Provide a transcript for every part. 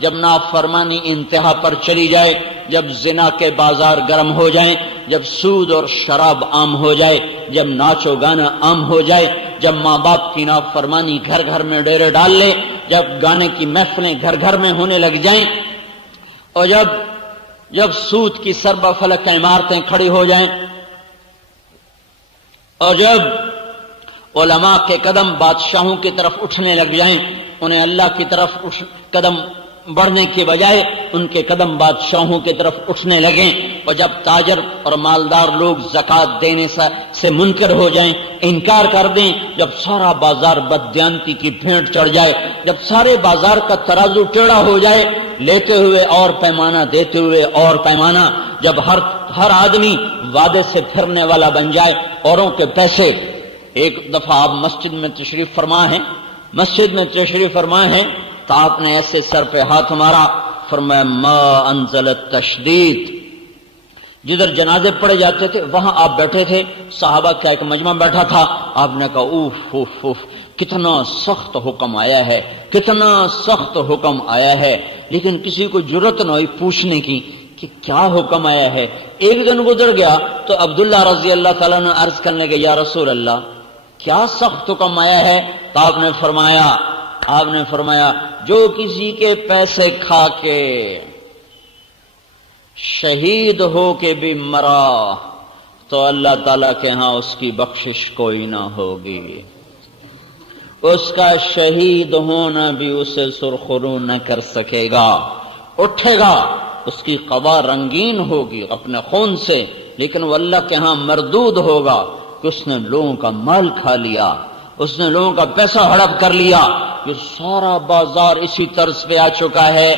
جب نافرمانی انتہا پر چلی جائے، جب زنا کے بازار گرم ہو جائیں، جب سود اور شراب عام ہو جائے، جب ناچ و گانا عام ہو جائے، جب ماں باپ کی نافرمانی گھر گھر میں ڈیرے ڈال لے، جب گانے کی محفلیں گھر گھر میں ہونے لگ جائیں، اور جب سود کی سربا فلک عمارتیں کھڑی ہو جائیں، اور جب علماء کے قدم بادشاہوں کی طرف اٹھنے لگ جائیں، انہیں اللہ کی طرف قدم بڑھنے کے بجائے ان کے قدم بادشاہوں کی طرف اٹھنے لگیں، اور جب تاجر اور مالدار لوگ زکوٰۃ دینے سے منکر ہو جائیں، انکار کر دیں، جب سارا بازار بددیانتی کی بھیڑ چڑھ جائے، جب سارے بازار کا ترازو ٹیڑھا ہو جائے، لیتے ہوئے اور پیمانہ، دیتے ہوئے اور پیمانہ، جب ہر آدمی وعدے سے پھرنے والا بن جائے، اوروں کے پیسے۔ ایک دفعہ آپ مسجد میں تشریف فرما ہیں تو آپ نے ایسے سر پہ ہاتھ مارا، فرمایا ما انزل التشدید۔ جدھر جنازے پڑے جاتے تھے وہاں آپ بیٹھے تھے، صحابہ کا ایک مجمع بیٹھا تھا، آپ نے کہا اوف اوف اوف، کتنا سخت حکم آیا ہے، کتنا سخت حکم آیا ہے، لیکن کسی کو جرأت نہ ہوئی پوچھنے کی کہ کیا حکم آیا ہے۔ ایک دن گزر گیا تو عبداللہ رضی اللہ تعالیٰ نے عرض کرنے لگے یا رسول اللہ کیا سخت حکم آیا ہے؟ تو آپ نے فرمایا جو کسی کے پیسے کھا کے شہید ہو کے بھی مرا تو اللہ تعالیٰ کے ہاں اس کی بخشش کوئی نہ ہوگی، اس کا شہید ہونا بھی اسے سرخرو نہ کر سکے گا، اٹھے گا، اس کی قضا رنگین ہوگی اپنے خون سے، لیکن وہ اللہ کے ہاں مردود ہوگا کہ اس نے لوگوں کا مال کھا لیا، اس نے لوگوں کا پیسہ ہڑپ کر لیا۔ یہ سارا بازار اسی طرز پہ آ چکا ہے،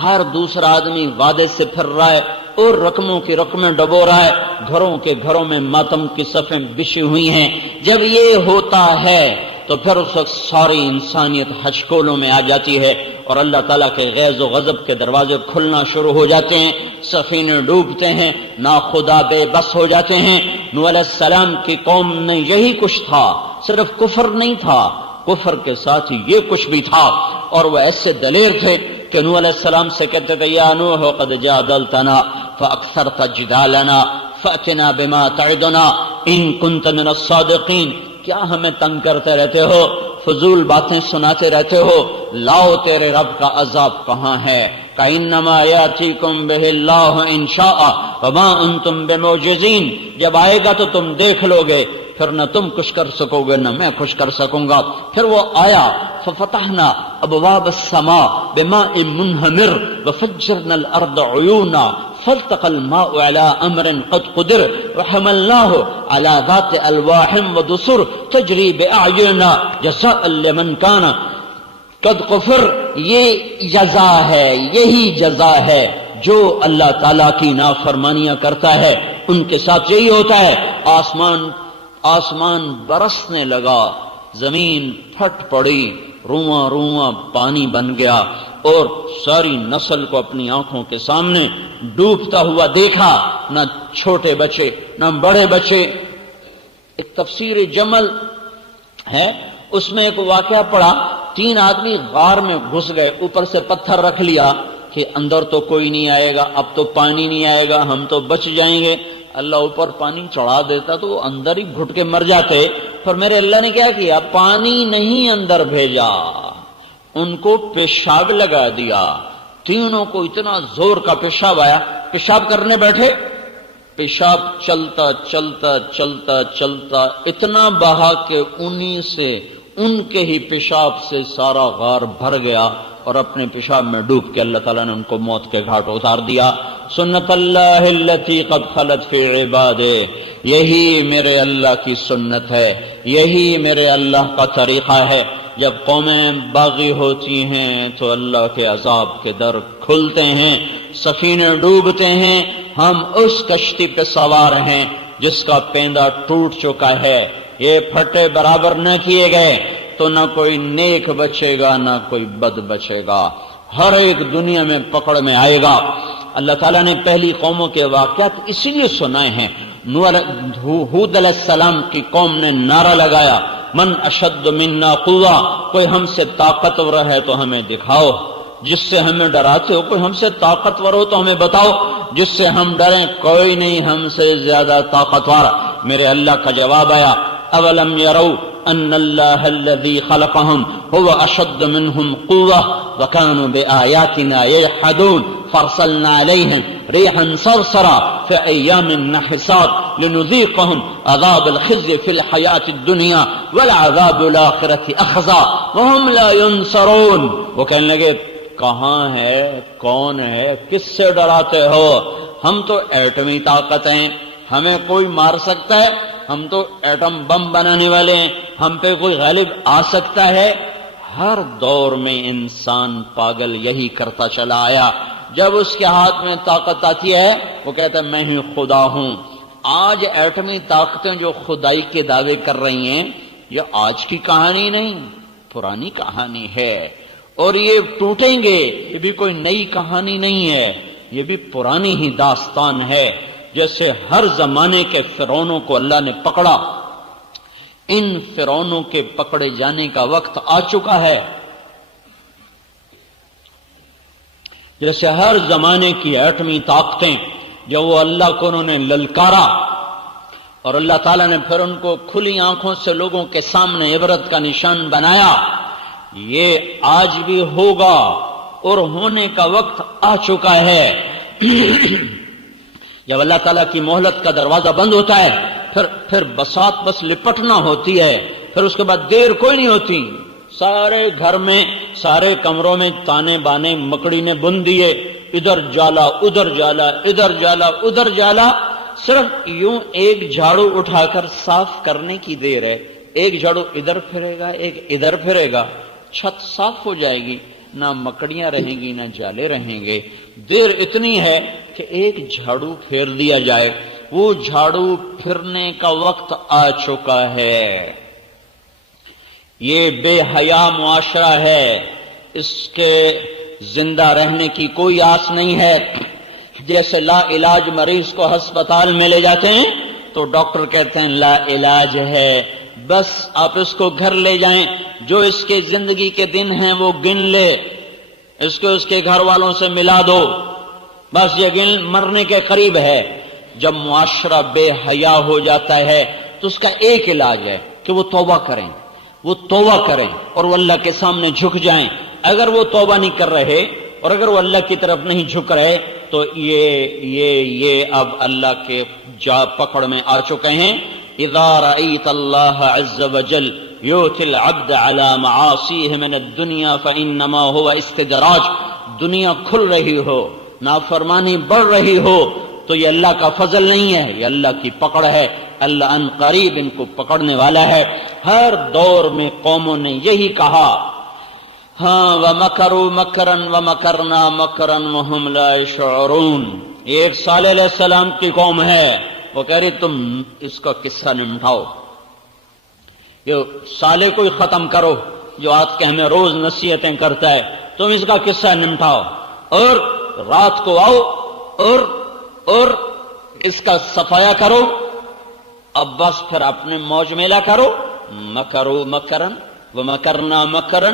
ہر دوسرا آدمی وعدے سے پھر رہا ہے اور رقموں کی رقمیں ڈبو رہا ہے، گھروں کے گھروں میں ماتم کی صفیں بچھی ہوئی ہیں۔ جب یہ ہوتا ہے تو پھر اس وقت ساری انسانیت ہچکولوں میں آ جاتی ہے اور اللہ تعالیٰ کے غیظ و غضب کے دروازے کھلنا شروع ہو جاتے ہیں، سفینے ڈوبتے ہیں، ناخدا بے بس ہو جاتے ہیں۔ نوح علیہ السلام کی قوم میں یہی کچھ تھا، صرف کفر نہیں تھا، کفر کے ساتھ ہی یہ کچھ بھی تھا، اور وہ ایسے دلیر تھے کہ نوح علیہ السلام سے کہتے تھے یا نوح قد جادلتنا فاکثرت جدالنا فأتنا بما تعدنا ان كنت من الصادقین، کیا ہمیں تنگ کرتے رہتے ہو، فضول باتیں سناتے رہتے ہو، لاؤ تیرے رب کا عذاب کہاں ہے؟ کَإِنَّمَا يَأْتِيكُمْ بِهِ اللَّهُ إِن شَاءَ وَمَا أَنْتُمْ بِمُعْجِزِينَ، جب آئے گا تو تم دیکھ لو گے، پھر نہ تم کچھ کر سکو گے نہ میں کچھ کر سکوں گا۔ پھر وہ آیا فَفَتَحْنَا أَبْوَابَ السَّمَاءِ بِمَاءٍ مُنْهَمِرٍ وَفَجَّرْنَا الْأَرْضَ عُيُونًا فَالْتَقَى الْمَاءُ عَلَى أَمْرٍ قَدْ قُدِرَ وَحَمَلْنَاهُ عَلَى ذَاتِ أَلْوَاحٍ وَدُسُرٍ تَجْرِي بِأَعْيُنِنَا جَزَاءً لِمَنْ كَانَ قد غفر۔ یہ جزا ہے، یہی جزا ہے جو اللہ تعالیٰ کی نافرمانیاں کرتا ہے ان کے ساتھ یہی ہوتا ہے۔ آسمان برسنے لگا، زمین پھٹ پڑی، رواں رواں پانی بن گیا، اور ساری نسل کو اپنی آنکھوں کے سامنے ڈوبتا ہوا دیکھا، نہ چھوٹے بچے نہ بڑے بچے۔ ایک تفسیر جمل ہے، اس میں ایک واقعہ پڑا، 3 آدمی غار میں گھس گئے، اوپر سے پتھر رکھ لیا کہ اندر تو کوئی نہیں آئے گا، اب تو پانی نہیں آئے گا، ہم تو بچ جائیں گے۔ اللہ اوپر پانی چڑھا دیتا تو وہ اندر ہی گھٹ کے مر جاتے، پر میرے اللہ نے کیا کیا، پانی نہیں اندر بھیجا، ان کو پیشاب لگا دیا۔ تینوں کو اتنا زور کا پیشاب آیا، پیشاب کرنے بیٹھے، پیشاب چلتا چلتا چلتا چلتا اتنا بہا کہ انہی سے، ان کے ہی پیشاب سے سارا غار بھر گیا، اور اپنے پیشاب میں ڈوب کے اللہ تعالیٰ نے ان کو موت کے گھاٹ اتار دیا۔ سنت اللہ التی قد خلت فی عبادہ، یہی میرے اللہ کی سنت ہے، یہی میرے اللہ کا طریقہ ہے۔ جب قومیں باغی ہوتی ہیں تو اللہ کے عذاب کے در کھلتے ہیں، سفینے ڈوبتے ہیں، ہم اس کشتی پہ سوار ہیں جس کا پیندہ ٹوٹ چکا ہے، یہ پھٹے برابر نہ کیے گئے تو نہ کوئی نیک بچے گا نہ کوئی بد بچے گا، ہر ایک دنیا میں پکڑ میں آئے گا۔ اللہ تعالیٰ نے پہلی قوموں کے واقعات اسی لیے سنائے ہیں۔ ہود علیہ السلام کی قوم نے نعرہ لگایا من اشد منا قوہ، کوئی ہم سے طاقتور ہے تو ہمیں دکھاؤ۔ جس سے ہمیں ڈراتے ہو، کوئی ہم سے طاقتور ہو تو ہمیں بتاؤ جس سے ہم ڈریں، کوئی نہیں ہم سے زیادہ طاقتور۔ میرے اللہ کا جواب آیا، اولم یروا ان اللہ الذی خلقهم هو اشد منهم قوة وكانوا بآیاتنا یجحدون فارسلنا علیہم ریحا صرصرا فی ایام نحسات لنذیقهم عذاب الخزي فی الحیاة الدنیا والعذاب الآخرة اخزی وهم لا ینصرون۔ وہ کہنے لگے کہاں ہے، کون ہے، کس سے ڈراتے ہو؟ ہم تو ایٹمی طاقت ہیں، ہمیں کوئی مار سکتا ہے؟ ہم تو ایٹم بم بنانے والے ہیں، ہم پہ کوئی غالب آ سکتا ہے؟ ہر دور میں انسان پاگل یہی کرتا چلا آیا۔ جب اس کے ہاتھ میں طاقت آتی ہے وہ کہتا ہے میں ہی خدا ہوں۔ آج ایٹمی طاقتیں جو خدائی کے دعوے کر رہی ہیں یہ آج کی کہانی نہیں، پرانی کہانی ہے، اور یہ ٹوٹیں گے، یہ بھی کوئی نئی کہانی نہیں ہے، یہ بھی پرانی ہی داستان ہے۔ جیسے ہر زمانے کے فرعونوں کو اللہ نے پکڑا، ان فرعونوں کے پکڑے جانے کا وقت آ چکا ہے۔ جیسے ہر زمانے کی ایٹمی طاقتیں جو وہ اللہ کو انہوں نے للکارا اور اللہ تعالیٰ نے پھر ان کو کھلی آنکھوں سے لوگوں کے سامنے عبرت کا نشان بنایا، یہ آج بھی ہوگا اور ہونے کا وقت آ چکا ہے۔ جب اللہ تعالیٰ کی مہلت کا دروازہ بند ہوتا ہے پھر بساط بس لپٹنا ہوتی ہے، پھر اس کے بعد دیر کوئی نہیں ہوتی۔ سارے گھر میں، سارے کمروں میں تانے بانے مکڑی نے بن دیے، ادھر جالا ادھر جالا، ادھر جالا ادھر جالا، صرف یوں ایک جھاڑو اٹھا کر صاف کرنے کی دیر ہے۔ ایک جھاڑو ادھر پھرے گا، ایک ادھر پھرے گا، چھت صاف ہو جائے گی، نہ مکڑیاں رہیں گی نہ جالے رہیں گے۔ دیر اتنی ہے کہ ایک جھاڑو پھیر دیا جائے، وہ جھاڑو پھرنے کا وقت آ چکا ہے۔ یہ بے حیا معاشرہ ہے، اس کے زندہ رہنے کی کوئی آس نہیں ہے۔ جیسے لا علاج مریض کو ہسپتال میں لے جاتے ہیں تو ڈاکٹر کہتے ہیں لا علاج ہے، بس آپ اس کو گھر لے جائیں، جو اس کے زندگی کے دن ہیں وہ گن لے، اس کو اس کے گھر والوں سے ملا دو، بس یہ گن مرنے کے قریب ہے۔ جب معاشرہ بے حیا ہو جاتا ہے تو اس کا ایک علاج ہے کہ وہ توبہ کریں، وہ توبہ کریں اور وہ اللہ کے سامنے جھک جائیں۔ اگر وہ توبہ نہیں کر رہے اور اگر وہ اللہ کی طرف نہیں جھک رہے تو یہ اب اللہ کے پکڑ میں آ چکے ہیں۔ اذا رأيت الله عز وجل يؤتي العبد على معاصيه من الدنيا فإنما هو استدراج، دنیا کھل رہی ہو، نافرمانی بڑھ رہی ہو تو یہ اللہ کا فضل نہیں ہے، یہ اللہ کی پکڑ ہے۔ اللہ ان قریب ان کو پکڑنے والا ہے۔ ہر دور میں قوموں نے یہی کہا، ہاں وَمَكَرُوا مَكْرًا وَمَكَرْنَا مَكْرًا وَهُمْ لَا يَشْعُرُونَ۔ یہ ایک صالح علیہ السلام کی قوم ہے، وہ کہہ رہی تم اس کا قصہ نمٹاؤ، یہ صالح کو ہی ختم کرو جو آج کے ہمیں روز نصیحتیں کرتا ہے، تم اس کا قصہ نمٹاؤ اور رات کو آؤ اور اس کا صفایا کرو، اب بس پھر اپنے موج میلہ کرو۔ مکروا مکرا ومکرنا مکرا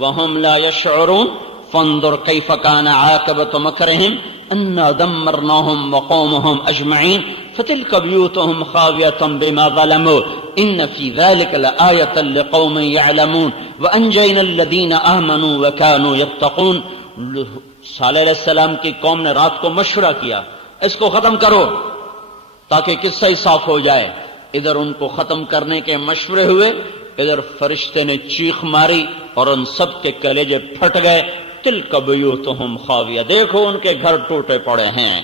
وهم لا يشعرون فانظر كيف كان عاقبة مكرهم أنا دمرناهم وقومهم أجمعين فتلك بيوتهم خاوية بما ظلموا إن في ذلك لآية لقوم يعلمون وأنجينا الذين آمنوا وكانوا يتقون۔ صالح علیہ السلام کی قوم نے رات کو مشورہ کیا اس کو ختم کرو تاکہ قصہ ہی صاف ہو جائے۔ ادھر ان کو ختم کرنے کے مشورے ہوئے، ادھر فرشتے نے چیخ ماری اور ان سب کے کلیجے پھٹ گئے۔ تلک بیوتہم خاویہ، دیکھو ان کے گھر ٹوٹے پڑے ہیں۔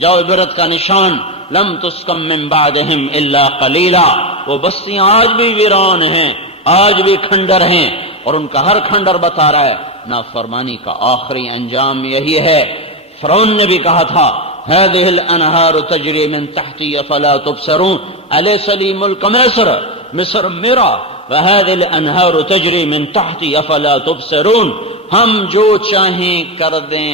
جاؤ عبرت کا نشان، لم تسکن من بعدہم الا قلیلا، وہ بستیاں آج بھی ویران ہیں، آج بھی کھنڈر ہیں، اور ان کا ہر کھنڈر بتا رہا ہے نافرمانی کا آخری انجام یہی ہے۔ فرعون نے بھی کہا تھا هذه الانہار تجری من تحتی فلا تبصرون، الیس لی ملک مصر میرا، وهذه الانہار تجری من تحتی افلا تبصرون، ہم جو چاہیں کر دیں۔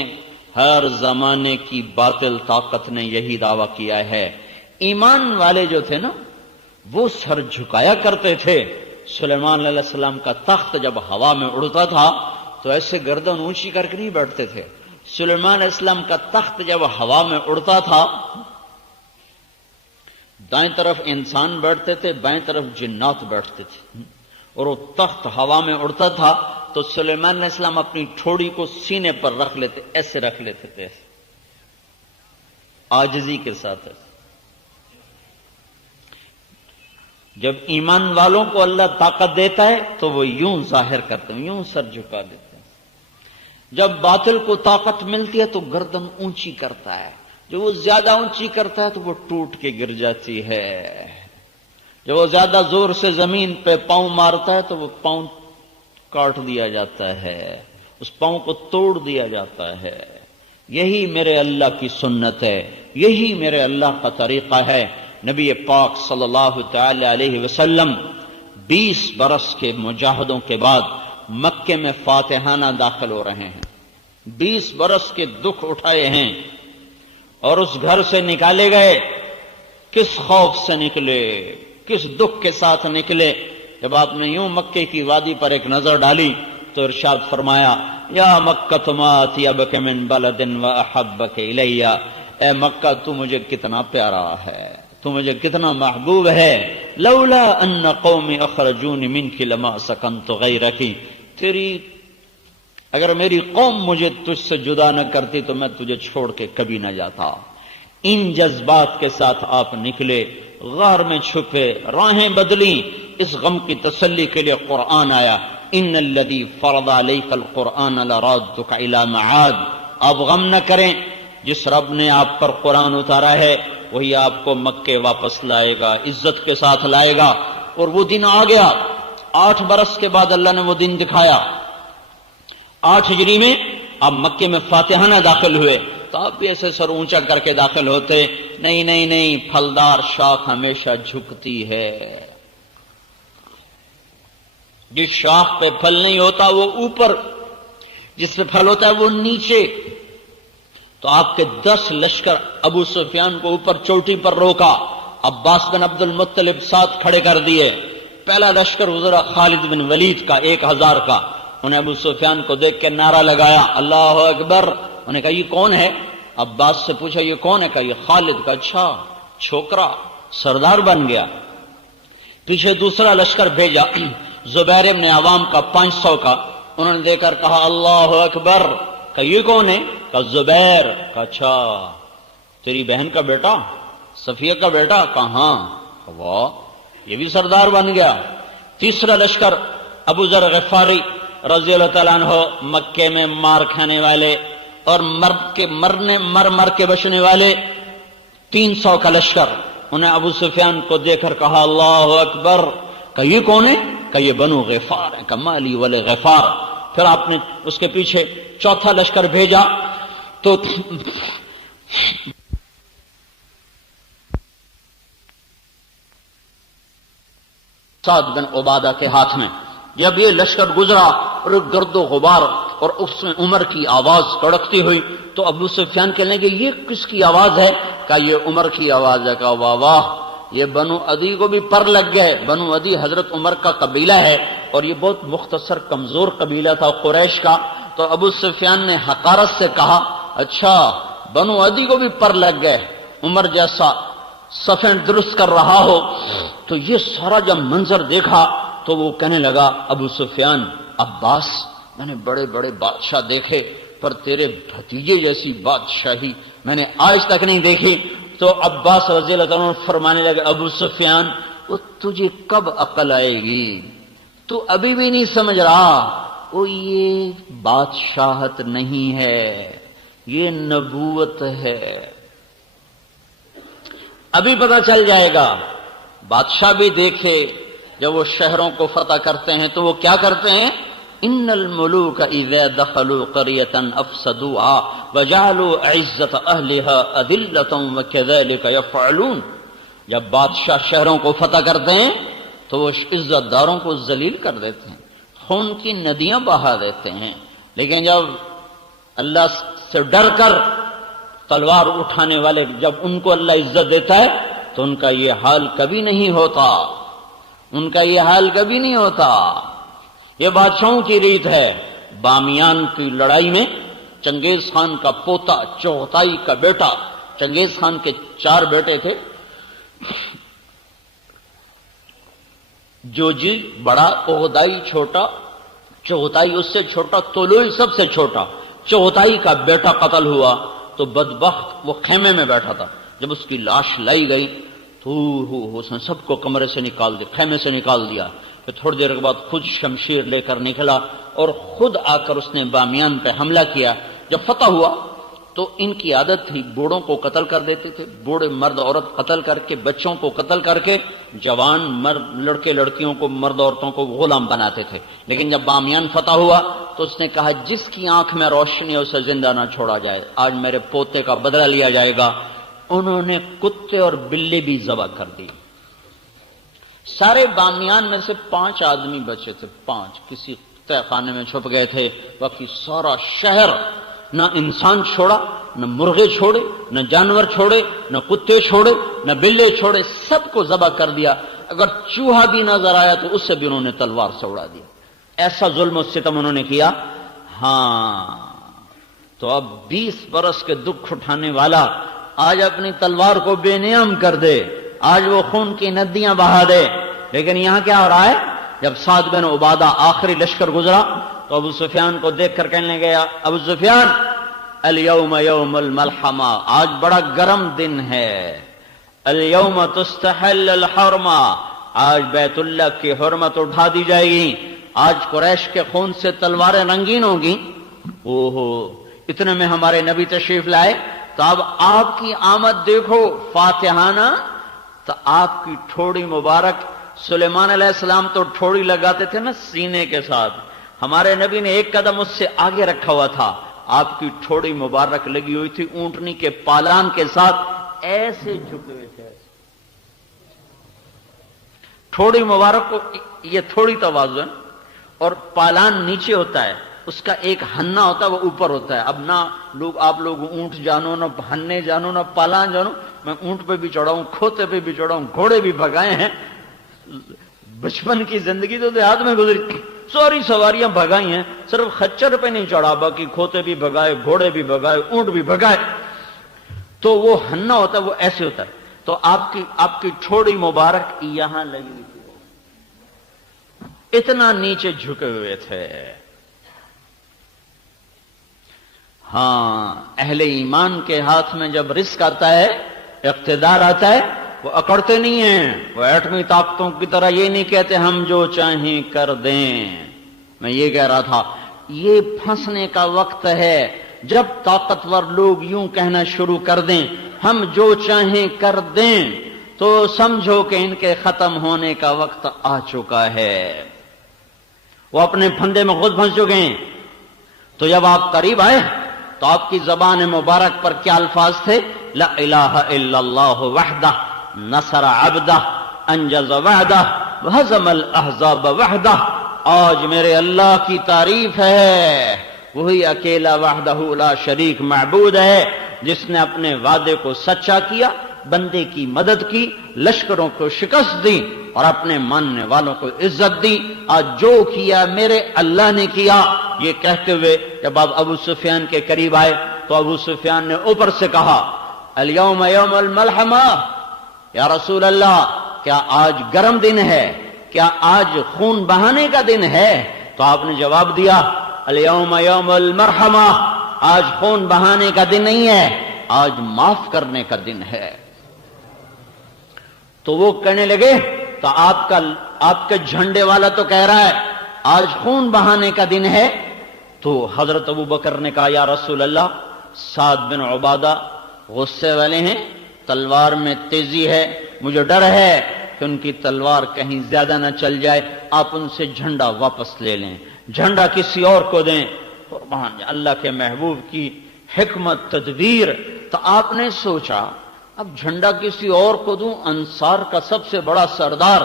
ہر زمانے کی باطل طاقت نے یہی دعویٰ کیا ہے۔ ایمان والے جو تھے نا وہ سر جھکایا کرتے تھے۔ سلیمان علیہ السلام کا تخت جب ہوا میں اڑتا تھا تو تو ایسے گردن اونچی کر کے نہیں بیٹھتے تھے. سلیمان علیہ السلام کا تخت جب ہوا میں اڑتا تھا، دائیں طرف انسان بیٹھتے تھے، بائیں طرف جنات بیٹھتے تھے، اور وہ تخت ہوا میں اڑتا تھا تو سلیمان علیہ السلام اپنی ٹھوڑی کو سینے پر رکھ لیتے، ایسے رکھ لیتے تھے، عاجزی کے ساتھ. جب ایمان والوں کو اللہ طاقت دیتا ہے تو وہ یوں ظاہر کرتے ہیں، یوں سر جھکا دیتے ہیں. جب باطل کو طاقت ملتی ہے تو گردن اونچی کرتا ہے، جو وہ زیادہ اونچی کرتا ہے تو وہ ٹوٹ کے گر جاتی ہے. جب وہ زیادہ زور سے زمین پہ پاؤں مارتا ہے تو وہ پاؤں کاٹ دیا جاتا ہے، اس پاؤں کو توڑ دیا جاتا ہے. یہی میرے اللہ کی سنت ہے، یہی میرے اللہ کا طریقہ ہے. نبی پاک صلی اللہ تعالی علیہ وسلم 20 برس کے مجاہدوں کے بعد مکے میں فاتحانہ داخل ہو رہے ہیں. 20 برس کے دکھ اٹھائے ہیں اور اس گھر سے نکالے گئے. کس خوف سے نکلے، کس دکھ کے ساتھ نکلے. جب آپ نے یوں مکے کی وادی پر ایک نظر ڈالی تو ارشاد فرمایا، یا مکہ ما اطیبک من بلد واحبک الی، اے مکہ تو مجھے کتنا پیارا ہے، تو مجھے کتنا محبوب ہے. لولا ان قومی اخرجونی منک لما سکنت غیرک، تیری اگر میری قوم مجھے تجھ سے جدا نہ کرتی تو میں تجھے چھوڑ کے کبھی نہ جاتا. ان جذبات کے ساتھ آپ نکلے، غار میں چھپے، راہیں بدلی. اس غم کی تسلی کے لیے قرآن آیا، ان الذی فرض علیک القرآن لرادک الی معاد. آپ غم نہ کریں، جس رب نے آپ پر قرآن اتارا ہے وہی آپ کو مکے واپس لائے گا، عزت کے ساتھ لائے گا. اور وہ دن آ گیا. 8 برس کے بعد اللہ نے وہ دن دکھایا. 8 ہجری میں آپ مکے میں فاتحانہ داخل ہوئے تو آپ بھی ایسے سر اونچا کر کے داخل ہوتے. نہیں نہیں نہیں، پھلدار شاخ ہمیشہ جھکتی ہے. جس شاخ پہ پھل نہیں ہوتا وہ اوپر، جس پہ پھل ہوتا ہے وہ نیچے. تو آپ کے 10 لشکر ابو سفیان کو اوپر چوٹی پر روکا، عباس بن عبد المطلب ساتھ کھڑے کر دیے. پہلا لشکر گزرا خالد بن ولید کا 1000 کا. انہیں ابو سفیان کو دیکھ کے نعرہ لگایا، اللہ اکبر. انہوں نے کہا یہ کون ہے؟ عباس سے پوچھا یہ کون ہے؟ کہا یہ خالد کا. اچھا، چھوکرا سردار بن گیا. پیچھے دوسرا لشکر بھیجا زبیر ابن عوام کا 500 کا. انہوں نے دیکھ کر کہا اللہ اکبر. کہا یہ کون ہے؟ کہا زبیر. کہا اچھا تیری بہن کا بیٹا، صفیہ کا بیٹا؟ کہا ہاں. واہ، یہ بھی سردار بن گیا. تیسرا لشکر ابو ذر غفاری رضی اللہ تعالیٰ عنہ، مکے میں مار کھانے والے اور مر کے بچنے والے 300 کا لشکر. انہیں ابو سفیان کو دیکھ کر کہا اللہ اکبر. کہ یہ کون ہے؟ کہ یہ بنو غفار ہے. کہ مالی والے غفار. پھر آپ نے اس کے پیچھے چوتھا لشکر بھیجا تو سعد بن عبادہ کے ہاتھ میں. جب یہ لشکر گزرا اور گرد و غبار اور اس میں عمر کی آواز کڑکتی ہوئی تو ابو سفیان کہنے لگے یہ کس کی آواز ہے؟ کہ یہ عمر کی آواز ہے. کہ واہ واہ، یہ بنو عدی کو بھی پر لگ گئے. بنو عدی حضرت عمر کا قبیلہ ہے اور یہ بہت مختصر کمزور قبیلہ تھا قریش کا. تو ابو سفیان نے حقارت سے کہا اچھا بنو عدی کو بھی پر لگ گئے، عمر جیسا صفیں درست کر رہا ہو. تو یہ سارا جب منظر دیکھا تو وہ کہنے لگا ابو سفیان، عباس میں نے بڑے بڑے بادشاہ دیکھے پر تیرے بھتیجے جیسی بادشاہی میں نے آج تک نہیں دیکھی. تو عباس رضی اللہ عنہ فرمانے لگے ابو سفیان وہ تجھے کب عقل آئے گی؟ تو ابھی بھی نہیں سمجھ رہا، وہ یہ بادشاہت نہیں ہے، یہ نبوت ہے. ابھی پتہ چل جائے گا. بادشاہ بھی دیکھے جب وہ شہروں کو فتح کرتے ہیں تو وہ کیا کرتے ہیں؟ ان الملوک اذا دخلوا قرية افسدوها وجعلوا عزت اهلها اذلة وكذلك يفعلون. جب بادشاہ شہروں کو فتح کرتے ہیں تو وہ عزت داروں کو ذلیل کر دیتے ہیں، خون کی ندیاں بہا دیتے ہیں. لیکن جب اللہ سے ڈر کر تلوار اٹھانے والے جب ان کو اللہ عزت دیتا ہے تو ان کا یہ حال کبھی نہیں ہوتا، ان کا یہ حال کبھی نہیں ہوتا. یہ بادشاہوں کی ریت ہے. بامیان کی لڑائی میں چنگیز خان کا پوتا چغتائی کا بیٹا، چنگیز خان کے 4 بیٹے تھے، جوجی بڑا، اغدائی چھوٹا، چغتائی اس سے چھوٹا، طلوئی سب سے چھوٹا۔ چغتائی کا بیٹا قتل ہوا تو بدبخت وہ خیمے میں بیٹھا تھا، جب اس کی لاش لائی گئی تو اس نے سب کو کمرے سے نکال دیا، خیمے سے نکال دیا۔ پھر تھوڑی دیر کے بعد خود شمشیر لے کر نکلا اور خود آ کر اس نے بامیان پہ حملہ کیا۔ جب فتح ہوا تو ان کی عادت تھی، بوڑھوں کو قتل کر دیتے تھے، بوڑھے مرد عورت قتل کر کے، بچوں کو قتل کر کے، جوان مرد لڑکے لڑکیوں کو، مرد عورتوں کو غلام بناتے تھے۔ لیکن جب بامیان فتح ہوا تو اس نے کہا جس کی آنکھ میں روشنی ہے اسے زندہ نہ چھوڑا جائے، آج میرے پوتے کا بدلہ لیا جائے گا۔ انہوں نے کتے اور بلے بھی ذبح کر دی۔ سارے بامیان میں سے 5 آدمی بچے تھے، 5 کسی تہ خانے میں چھپ گئے تھے، باقی سارا شہر نہ انسان چھوڑا، نہ مرغے چھوڑے، نہ جانور چھوڑے، نہ کتے چھوڑے، نہ بلے چھوڑے، سب کو ذبح کر دیا۔ اگر چوہا بھی نظر آیا تو اس سے بھی انہوں نے تلوار سے اڑا دیا۔ ایسا ظلم و ستم انہوں نے کیا۔ ہاں تو اب 20 برس کے دکھ اٹھانے والا آج اپنی تلوار کو بے نیام کر دے، آج وہ خون کی ندیاں بہا دے۔ لیکن یہاں کیا ہو رہا ہے؟ جب سعد بن عبادہ آخری لشکر گزرا تو ابو سفیان کو دیکھ کر کہنے گیا، ابو سفیان الیوم یوم الملحمہ، آج بڑا گرم دن ہے، الیوم تستحل الحرمہ، آج بیت اللہ کی حرمت اٹھا دی جائے گی، آج قریش کے خون سے تلواریں رنگین ہوگی۔ اوہو، اتنے میں ہمارے نبی تشریف لائے تو اب آپ کی آمد دیکھو فاتحانہ، تو آپ کی ٹھوڑی مبارک، سلیمان علیہ السلام تو ٹھوڑی لگاتے تھے نا سینے کے ساتھ، ہمارے نبی نے ایک قدم اس سے آگے رکھا ہوا تھا، آپ کی ٹھوڑی مبارک لگی ہوئی تھی اونٹنی کے پالان کے ساتھ، ایسے جھکے ہوئے تھے۔ ٹھوڑی مبارک کو یہ تھوڑی توازن ہے اور پالان نیچے ہوتا ہے، اس کا ایک ہننا ہوتا ہے وہ اوپر ہوتا ہے۔ اب نہ آپ لوگ اونٹ جانو، نہ ہننے جانو، نہ پالان جانو، میں اونٹ پہ بھی چڑھا ہوں، کھوتے پہ بھی چڑھا ہوں، گھوڑے بھی بھگائے ہیں، بچپن کی زندگی تو دیہات میں گزری، ساری سواریاں بھگائی ہیں، صرف خچر پہ نہیں چڑھا، باقی کھوتے بھی بھگائے، گھوڑے بھی بھگائے، اونٹ بھی بھگائے۔ تو وہ ہننا ہوتا ہے وہ ایسے ہوتا ہے، تو آپ کی ٹھوڑی مبارک یہاں لگی تھی، اتنا نیچے جھکے ہوئے تھے۔ ہاں، اہل ایمان کے ہاتھ میں جب رزق آتا ہے، اقتدار آتا ہے، وہ اکڑتے نہیں ہیں، وہ ایٹمی طاقتوں کی طرح یہ نہیں کہتے ہم جو چاہیں کر دیں۔ میں یہ کہہ رہا تھا، یہ پھنسنے کا وقت ہے جب طاقتور لوگ یوں کہنا شروع کر دیں ہم جو چاہیں کر دیں، تو سمجھو کہ ان کے ختم ہونے کا وقت آ چکا ہے، وہ اپنے پھندے میں خود پھنس چکے ہیں۔ تو جب آپ قریب آئے تو آپ کی زبان مبارک پر کیا الفاظ تھے؟ لا الہ الا اللہ وحدہ نصر عبدہ انجز وعدہ وہزم الاحزاب وحدہ۔ آج میرے اللہ کی تعریف ہے، وہی اکیلا وحدہ لا شریک معبود ہے جس نے اپنے وعدے کو سچا کیا، بندے کی مدد کی، لشکروں کو شکست دی اور اپنے ماننے والوں کو عزت دی۔ آج جو کیا میرے اللہ نے کیا۔ یہ کہتے ہوئے جب آپ ابو سفیان کے قریب آئے تو ابو سفیان نے اوپر سے کہا الیوم یوم الملحمہ، یا رسول اللہ کیا آج گرم دن ہے؟ کیا آج خون بہانے کا دن ہے؟ تو آپ نے جواب دیا الیوم یوم المرحمہ، آج خون بہانے کا دن نہیں ہے، آج معاف کرنے کا دن ہے۔ تو وہ کہنے لگے تو آپ کے جھنڈے والا تو کہہ رہا ہے آج خون بہانے کا دن ہے۔ تو حضرت ابو بکر نے کہا یا رسول اللہ، سعد بن عبادہ غصے والے ہیں، تلوار میں تیزی ہے، مجھے ڈر ہے کہ ان کی تلوار کہیں زیادہ نہ چل جائے، آپ ان سے جھنڈا واپس لے لیں، جھنڈا کسی اور کو دیں۔ قربان اللہ کے محبوب کی حکمت تدبیر۔ تو آپ نے سوچا اب جھنڈا کسی اور کو دوں، انصار کا سب سے بڑا سردار،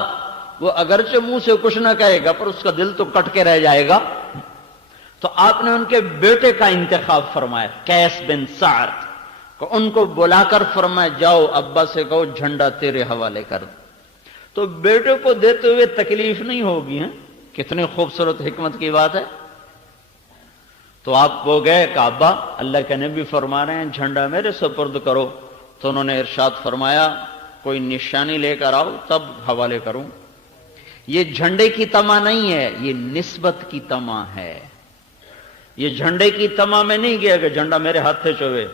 وہ اگرچہ منہ سے کچھ نہ کہے گا پر اس کا دل تو کٹ کے رہ جائے گا۔ تو آپ نے ان کے بیٹے کا انتخاب فرمایا، قیس بن سعد کو، ان کو بلا کر فرمایا جاؤ ابا سے کہو جھنڈا تیرے حوالے کر۔ تو بیٹے کو دیتے ہوئے تکلیف نہیں ہوگی، ہیں کتنی خوبصورت حکمت کی بات ہے۔ تو آپ وہ گئے کعبہ، اللہ کے نبی فرما رہے ہیں جھنڈا میرے سپرد کرو، تو انہوں نے ارشاد فرمایا کوئی نشانی لے کر آؤ تب حوالے کروں۔ یہ جھنڈے کی تما نہیں ہے، یہ نسبت کی تما ہے۔ یہ جھنڈے کی تما میں نہیں گیا کہ جھنڈا میرے ہاتھ سے چوے،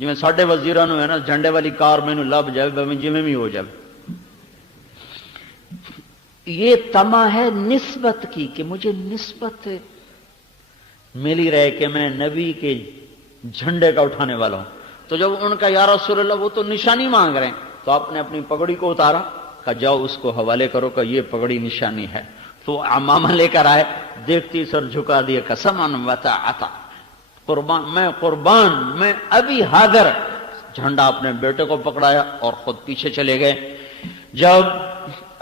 جی میں ساڈے وزیراں نوں ہے نا جھنڈے والی کار مینوں لب جائے میں جویں بھی ہو جائے۔ یہ تما ہے نسبت کی کہ مجھے نسبت ملی رہے کہ میں نبی کے جھنڈے کا اٹھانے والا ہوں۔ تو جب ان کا یا رسول اللہ وہ تو نشانی مانگ رہے ہیں، تو آپ نے اپنی پگڑی کو اتارا، کہا جاؤ اس کو حوالے کرو کہ یہ پگڑی نشانی ہے۔ تو عمامہ لے کر آئے، دیکھتی سر جھکا دیا، قسماً وطاعتا، قربان میں ابھی حاضر۔ جھنڈا اپنے بیٹے کو پکڑایا اور خود پیچھے چلے گئے۔ جب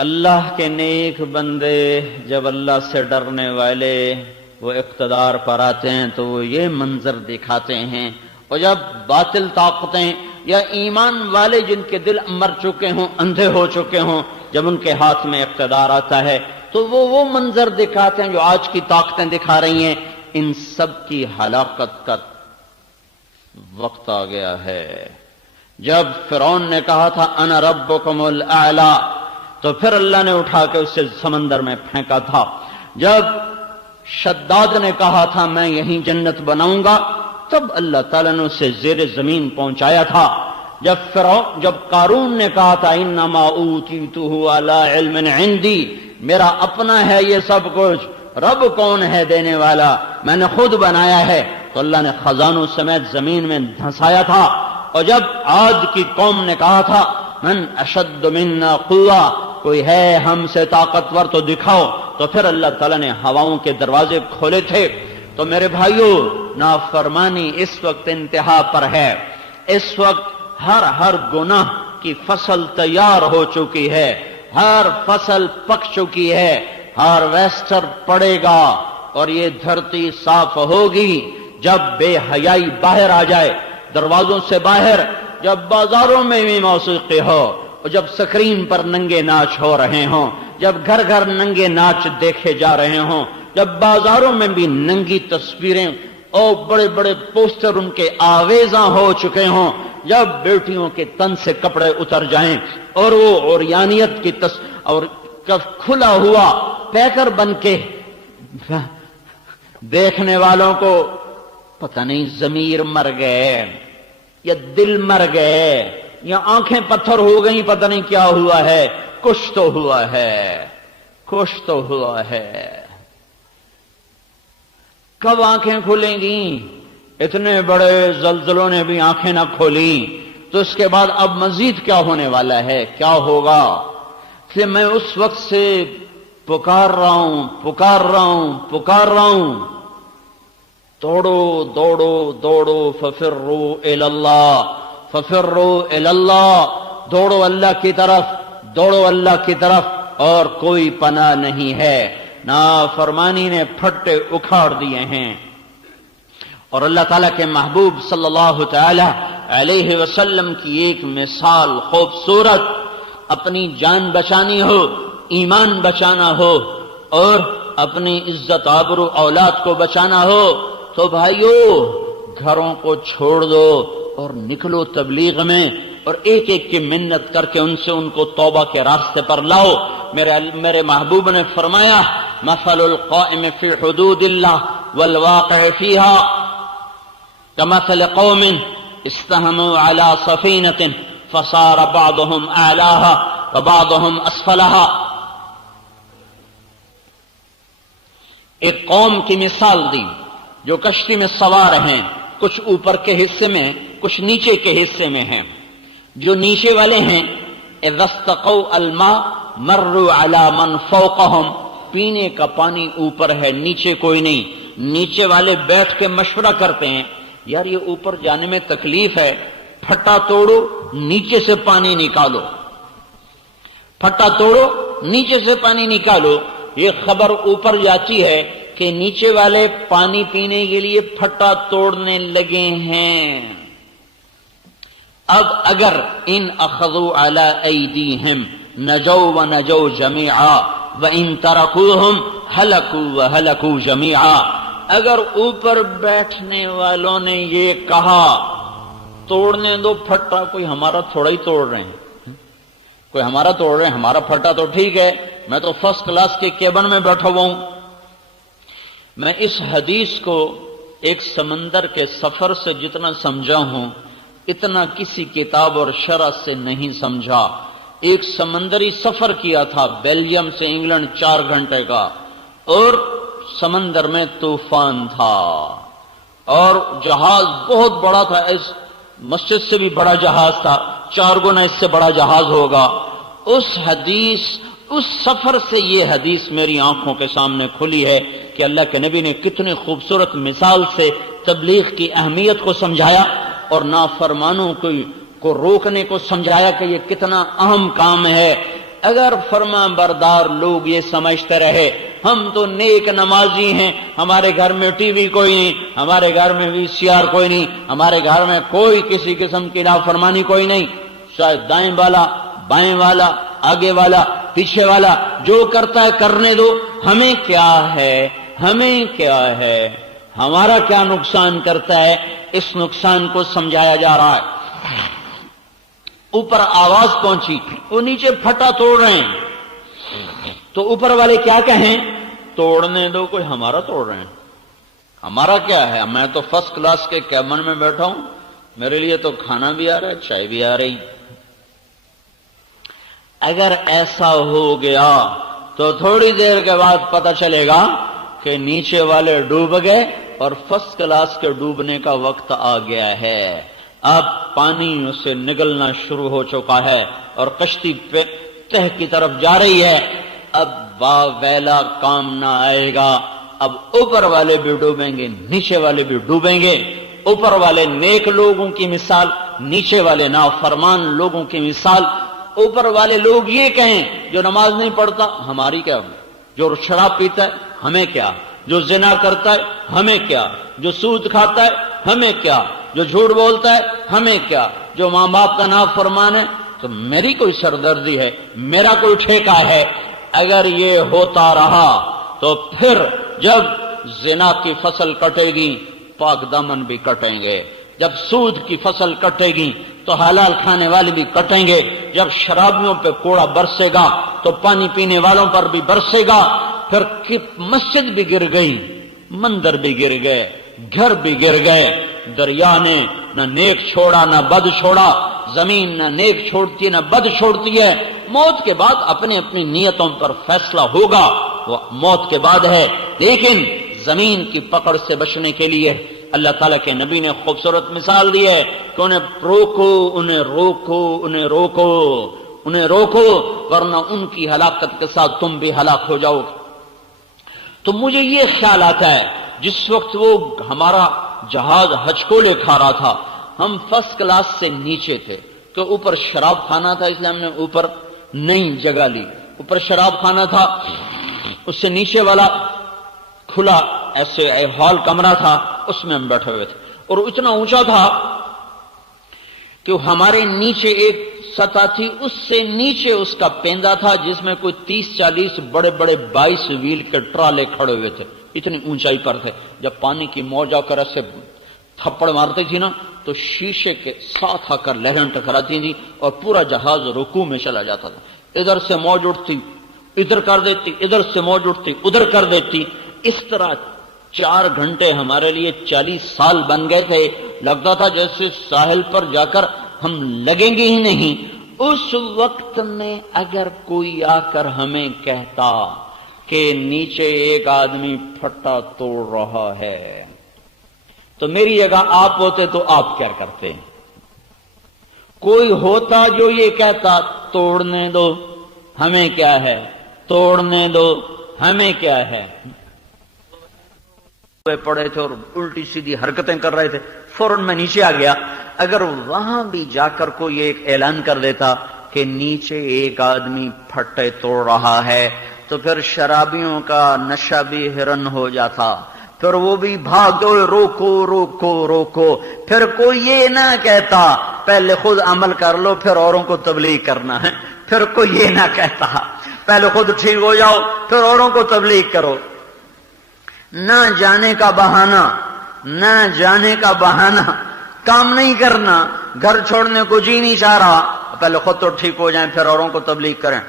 اللہ کے نیک بندے، جب اللہ سے ڈرنے والے وہ اقتدار پر آتے ہیں تو وہ یہ منظر دکھاتے ہیں، اور جب باطل طاقتیں یا ایمان والے جن کے دل مر چکے ہوں، اندھے ہو چکے ہوں، جب ان کے ہاتھ میں اقتدار آتا ہے تو وہ منظر دکھاتے ہیں جو آج کی طاقتیں دکھا رہی ہیں۔ ان سب کی ہلاکت کا وقت آ گیا ہے۔ جب فرعون نے کہا تھا انا ربکم الاعلی، تو پھر اللہ نے اٹھا کے اسے سمندر میں پھینکا تھا۔ جب شداد نے کہا تھا میں یہیں جنت بناؤں گا، تب اللہ تعالیٰ نے اسے زیر زمین پہنچایا تھا۔ جب قارون نے کہا تھا انما اوتیتہ علی علم عندی، میرا اپنا ہے یہ سب کچھ، رب کون ہے دینے والا، میں نے خود بنایا ہے، تو اللہ نے خزانوں سمیت زمین میں دھنسایا تھا۔ اور جب عاد کی قوم نے کہا تھا من اشد منا قوہ، کوئی ہے ہم سے طاقتور تو دکھاؤ، تو پھر اللہ تعالیٰ نے ہواؤں کے دروازے کھولے تھے۔ تو میرے بھائیوں، نافرمانی اس وقت انتہا پر ہے۔ اس وقت ہر گناہ کی فصل تیار ہو چکی ہے، ہر فصل پک چکی ہے، ہارویسٹر پڑے گا اور یہ دھرتی صاف ہوگی جب بے حیائی باہر آ جائے، دروازوں سے باہر، جب بازاروں میں بھی موسیقی ہو، اور جب سکرین پر ننگے ناچ ہو رہے ہوں، جب گھر گھر ننگے ناچ دیکھے جا رہے ہوں، جب بازاروں میں بھی ننگی تصویریں اور بڑے بڑے پوسٹر ان کے آویزاں ہو چکے ہوں، جب بیٹیوں کے تن سے کپڑے اتر جائیں اور وہ عریانیت کی اور کھلا ہوا پیکر بن کے دیکھنے والوں کو پتہ نہیں ضمیر مر گئے یا دل مر گئے یا آنکھیں پتھر ہو گئیں، پتہ نہیں کیا ہوا ہے، کچھ تو ہوا ہے، کچھ تو ہوا ہے۔ کب آنکھیں کھلیں گی؟ اتنے بڑے زلزلوں نے بھی آنکھیں نہ کھولی، تو اس کے بعد اب مزید کیا ہونے والا ہے، کیا ہوگا؟ کہ میں اس وقت سے پکار رہا ہوں، دوڑو دوڑو دوڑو، ففروا الی اللہ، دوڑو اللہ کی طرف، دوڑو اللہ کی طرف، اور کوئی پناہ نہیں ہے۔ نافرمانی نے پھٹے اکھاڑ دیے ہیں۔ اور اللہ تعالیٰ کے محبوب صلی اللہ تعالی علیہ وسلم کی ایک مثال خوبصورت، اپنی جان بچانی ہو، ایمان بچانا ہو، اور اپنی عزت آبرو اولاد کو بچانا ہو تو بھائیو گھروں کو چھوڑ دو اور نکلو تبلیغ میں، اور ایک ایک کی منت کر کے ان کو توبہ کے راستے پر لاؤ۔ میرے محبوب نے فرمایا مثل القائم فی حدود اللہ والواقع فیہا کمثل قوم استہموا علی سفینۃ فصار بعضهم اعلاها وبعضهم اسفلها۔ ایک قوم کی مثال دی جو کشتی میں سوار ہیں، کچھ اوپر کے حصے میں، کچھ نیچے کے حصے میں ہیں۔ جو نیچے والے ہیں اذا استقوا الماء مروا علی من فوقهم، پینے کا پانی اوپر ہے، نیچے کوئی نہیں۔ نیچے والے بیٹھ کے مشورہ کرتے ہیں یار یہ اوپر جانے میں تکلیف ہے، پھٹا توڑو نیچے سے پانی نکالو، پھٹا توڑو نیچے سے پانی نکالو۔ یہ خبر اوپر جاتی ہے کہ نیچے والے پانی پینے کے لیے پھٹا توڑنے لگے ہیں۔ اب اگر ان اخذوا علی ایدیہم نجوا ونجوا جمیعا وان ترکوہم ہلکوا وہلکوا جمیعا، اگر اوپر بیٹھنے والوں نے یہ کہا توڑنے دو پھٹا، کوئی ہمارا تھوڑا ہی توڑ رہے ہیں، کوئی ہمارا توڑ رہے ہیں، ہمارا پھٹا تو ٹھیک ہے، میں تو فرسٹ کلاس کے کیبن میں بیٹھا ہوا ہوں۔ میں اس حدیث کو ایک سمندر کے سفر سے جتنا سمجھا ہوں اتنا کسی کتاب اور شرح سے نہیں سمجھا۔ ایک سمندری سفر کیا تھا بیلجیم سے انگلینڈ 4 گھنٹے کا، اور سمندر میں طوفان تھا اور جہاز بہت بڑا تھا، اس مسجد سے بھی بڑا جہاز تھا، 4 گنا اس سے بڑا جہاز ہوگا۔ اس سفر سے یہ حدیث میری آنکھوں کے سامنے کھلی ہے کہ اللہ کے نبی نے کتنی خوبصورت مثال سے تبلیغ کی اہمیت کو سمجھایا اور نافرمانوں کو روکنے کو سمجھایا کہ یہ کتنا اہم کام ہے۔ اگر فرما بردار لوگ یہ سمجھتے رہے ہم تو نیک نمازی ہیں، ہمارے گھر میں ٹی وی کوئی نہیں، ہمارے گھر میں VCR کوئی نہیں، ہمارے گھر میں کوئی کسی قسم کی نافرمانی کوئی نہیں، شاید دائیں والا بائیں والا آگے والا پیچھے والا جو کرتا ہے کرنے دو، ہمیں کیا ہے، ہمیں کیا ہے، ہمارا کیا نقصان کرتا ہے، اس نقصان کو سمجھایا جا رہا ہے۔ اوپر آواز پہنچی، وہ نیچے پھٹا توڑ رہے ہیں، تو اوپر والے کیا کہیں؟ توڑنے دو، کوئی ہمارا توڑ رہے ہیں، ہمارا کیا ہے، میں تو فرسٹ کلاس کے کیبن میں بیٹھا ہوں، میرے لیے تو کھانا بھی آ رہا ہے، چائے بھی آ رہی۔ اگر ایسا ہو گیا تو تھوڑی دیر کے بعد پتہ چلے گا کہ نیچے والے ڈوب گئے اور فرسٹ کلاس کے ڈوبنے کا وقت آ گیا ہے۔ اب پانی اسے نگلنا شروع ہو چکا ہے اور کشتی تہ کی طرف جا رہی ہے۔ اب ویلا کام نہ آئے گا، اب اوپر والے بھی ڈوبیں گے، نیچے والے بھی ڈوبیں گے۔ اوپر والے نیک لوگوں کی مثال، نیچے والے نافرمان لوگوں کی مثال۔ اوپر والے لوگ یہ کہیں جو نماز نہیں پڑھتا ہماری کیا، جو شراب پیتا ہے ہمیں کیا، جو زنا کرتا ہے ہمیں کیا، جو سود کھاتا ہے ہمیں کیا، جو جھوٹ بولتا ہے ہمیں کیا، جو ماں باپ کا نافرمان ہے تو میری کوئی سردردی ہے، میرا کوئی ٹھیکہ ہے۔ اگر یہ ہوتا رہا تو پھر جب زنا کی فصل کٹے گی پاک دامن بھی کٹیں گے، جب سود کی فصل کٹے گی تو حلال کھانے والے بھی کٹیں گے، جب شرابیوں پہ کوڑا برسے گا تو پانی پینے والوں پر بھی برسے گا۔ پھر مسجد بھی گر گئی، مندر بھی گر گئے، گھر بھی گر گئے۔ دریا نے نہ نیک چھوڑا نہ بد چھوڑا، زمین نہ نیک چھوڑتی نہ بد چھوڑتی ہے۔ موت کے بعد اپنی اپنی نیتوں پر فیصلہ ہوگا، وہ موت کے بعد ہے، لیکن زمین کی پکڑ سے بچنے کے لیے اللہ تعالیٰ کے نبی نے خوبصورت مثال دی ہے کہ انہیں روکو، انہیں روکو، انہیں روکو، انہیں روکو، ورنہ ان کی ہلاکت کے ساتھ تم بھی ہلاک ہو جاؤ گے۔ تو مجھے یہ خیال آتا ہے جس وقت وہ ہمارا جہاز ہچکولے کھا رہا تھا، ہم فرسٹ کلاس سے نیچے تھے کہ اوپر شراب کھانا تھا، اس لیے ہم نے اوپر نئی جگہ لی، اوپر شراب کھانا تھا، اس سے نیچے والا کھلا ایسے ہال کمرہ تھا، اس میں ہم بیٹھے ہوئے تھے، اور اتنا اونچا تھا کہ ہمارے نیچے ایک سطح تھی، اس سے نیچے اس کا پیندا تھا جس میں کوئی 30-40 بڑے بڑے 22 ویل کے ٹرالے کھڑے ہوئے تھے، اتنی اونچائی پر تھے۔ جب پانی کی موج آ کر ایسے تھپڑ مارتی تھی نا تو شیشے کے ساتھ آ کر لہریں ٹکراتی تھی اور پورا جہاز رکوع میں چلا جاتا تھا۔ ادھر سے موج اٹھتی ادھر کر دیتی، ادھر سے موج اٹھتی ادھر کر دیتی، اس طرح 4 گھنٹے ہمارے لیے 40 سال بن گئے تھے۔ لگتا تھا جیسے ساحل پر جا کر ہم لگیں گے ہی نہیں۔ اس وقت میں اگر کوئی آ کر ہمیں کہتا کہ نیچے ایک آدمی پھٹا توڑ رہا ہے تو میری جگہ آپ ہوتے تو آپ کیا کرتے؟ کوئی ہوتا جو یہ کہتا توڑنے دو ہمیں کیا ہے، توڑنے دو ہمیں کیا ہے، پڑے تھے اور الٹی سیدھی حرکتیں کر رہے تھے، فوراً میں نیچے آ گیا۔ اگر وہاں بھی جا کر کوئی ایک اعلان کر دیتا کہ نیچے ایک آدمی پھٹے توڑ رہا ہے تو پھر شرابیوں کا نشہ بھی ہرن ہو جاتا، پھر وہ بھی بھاگ دو، روکو روکو روکو۔ پھر کوئی یہ نہ کہتا پہلے خود عمل کر لو پھر اوروں کو تبلیغ کرنا ہے، پھر کوئی یہ نہ کہتا پہلے خود ٹھیک ہو جاؤ پھر اوروں کو تبلیغ کرو۔ نہ جانے کا بہانہ، نہ جانے کا بہانہ، کام نہیں کرنا، گھر چھوڑنے کو جی نہیں چاہ رہا، پہلے خود تو ٹھیک ہو جائیں پھر اوروں کو تبلیغ کریں۔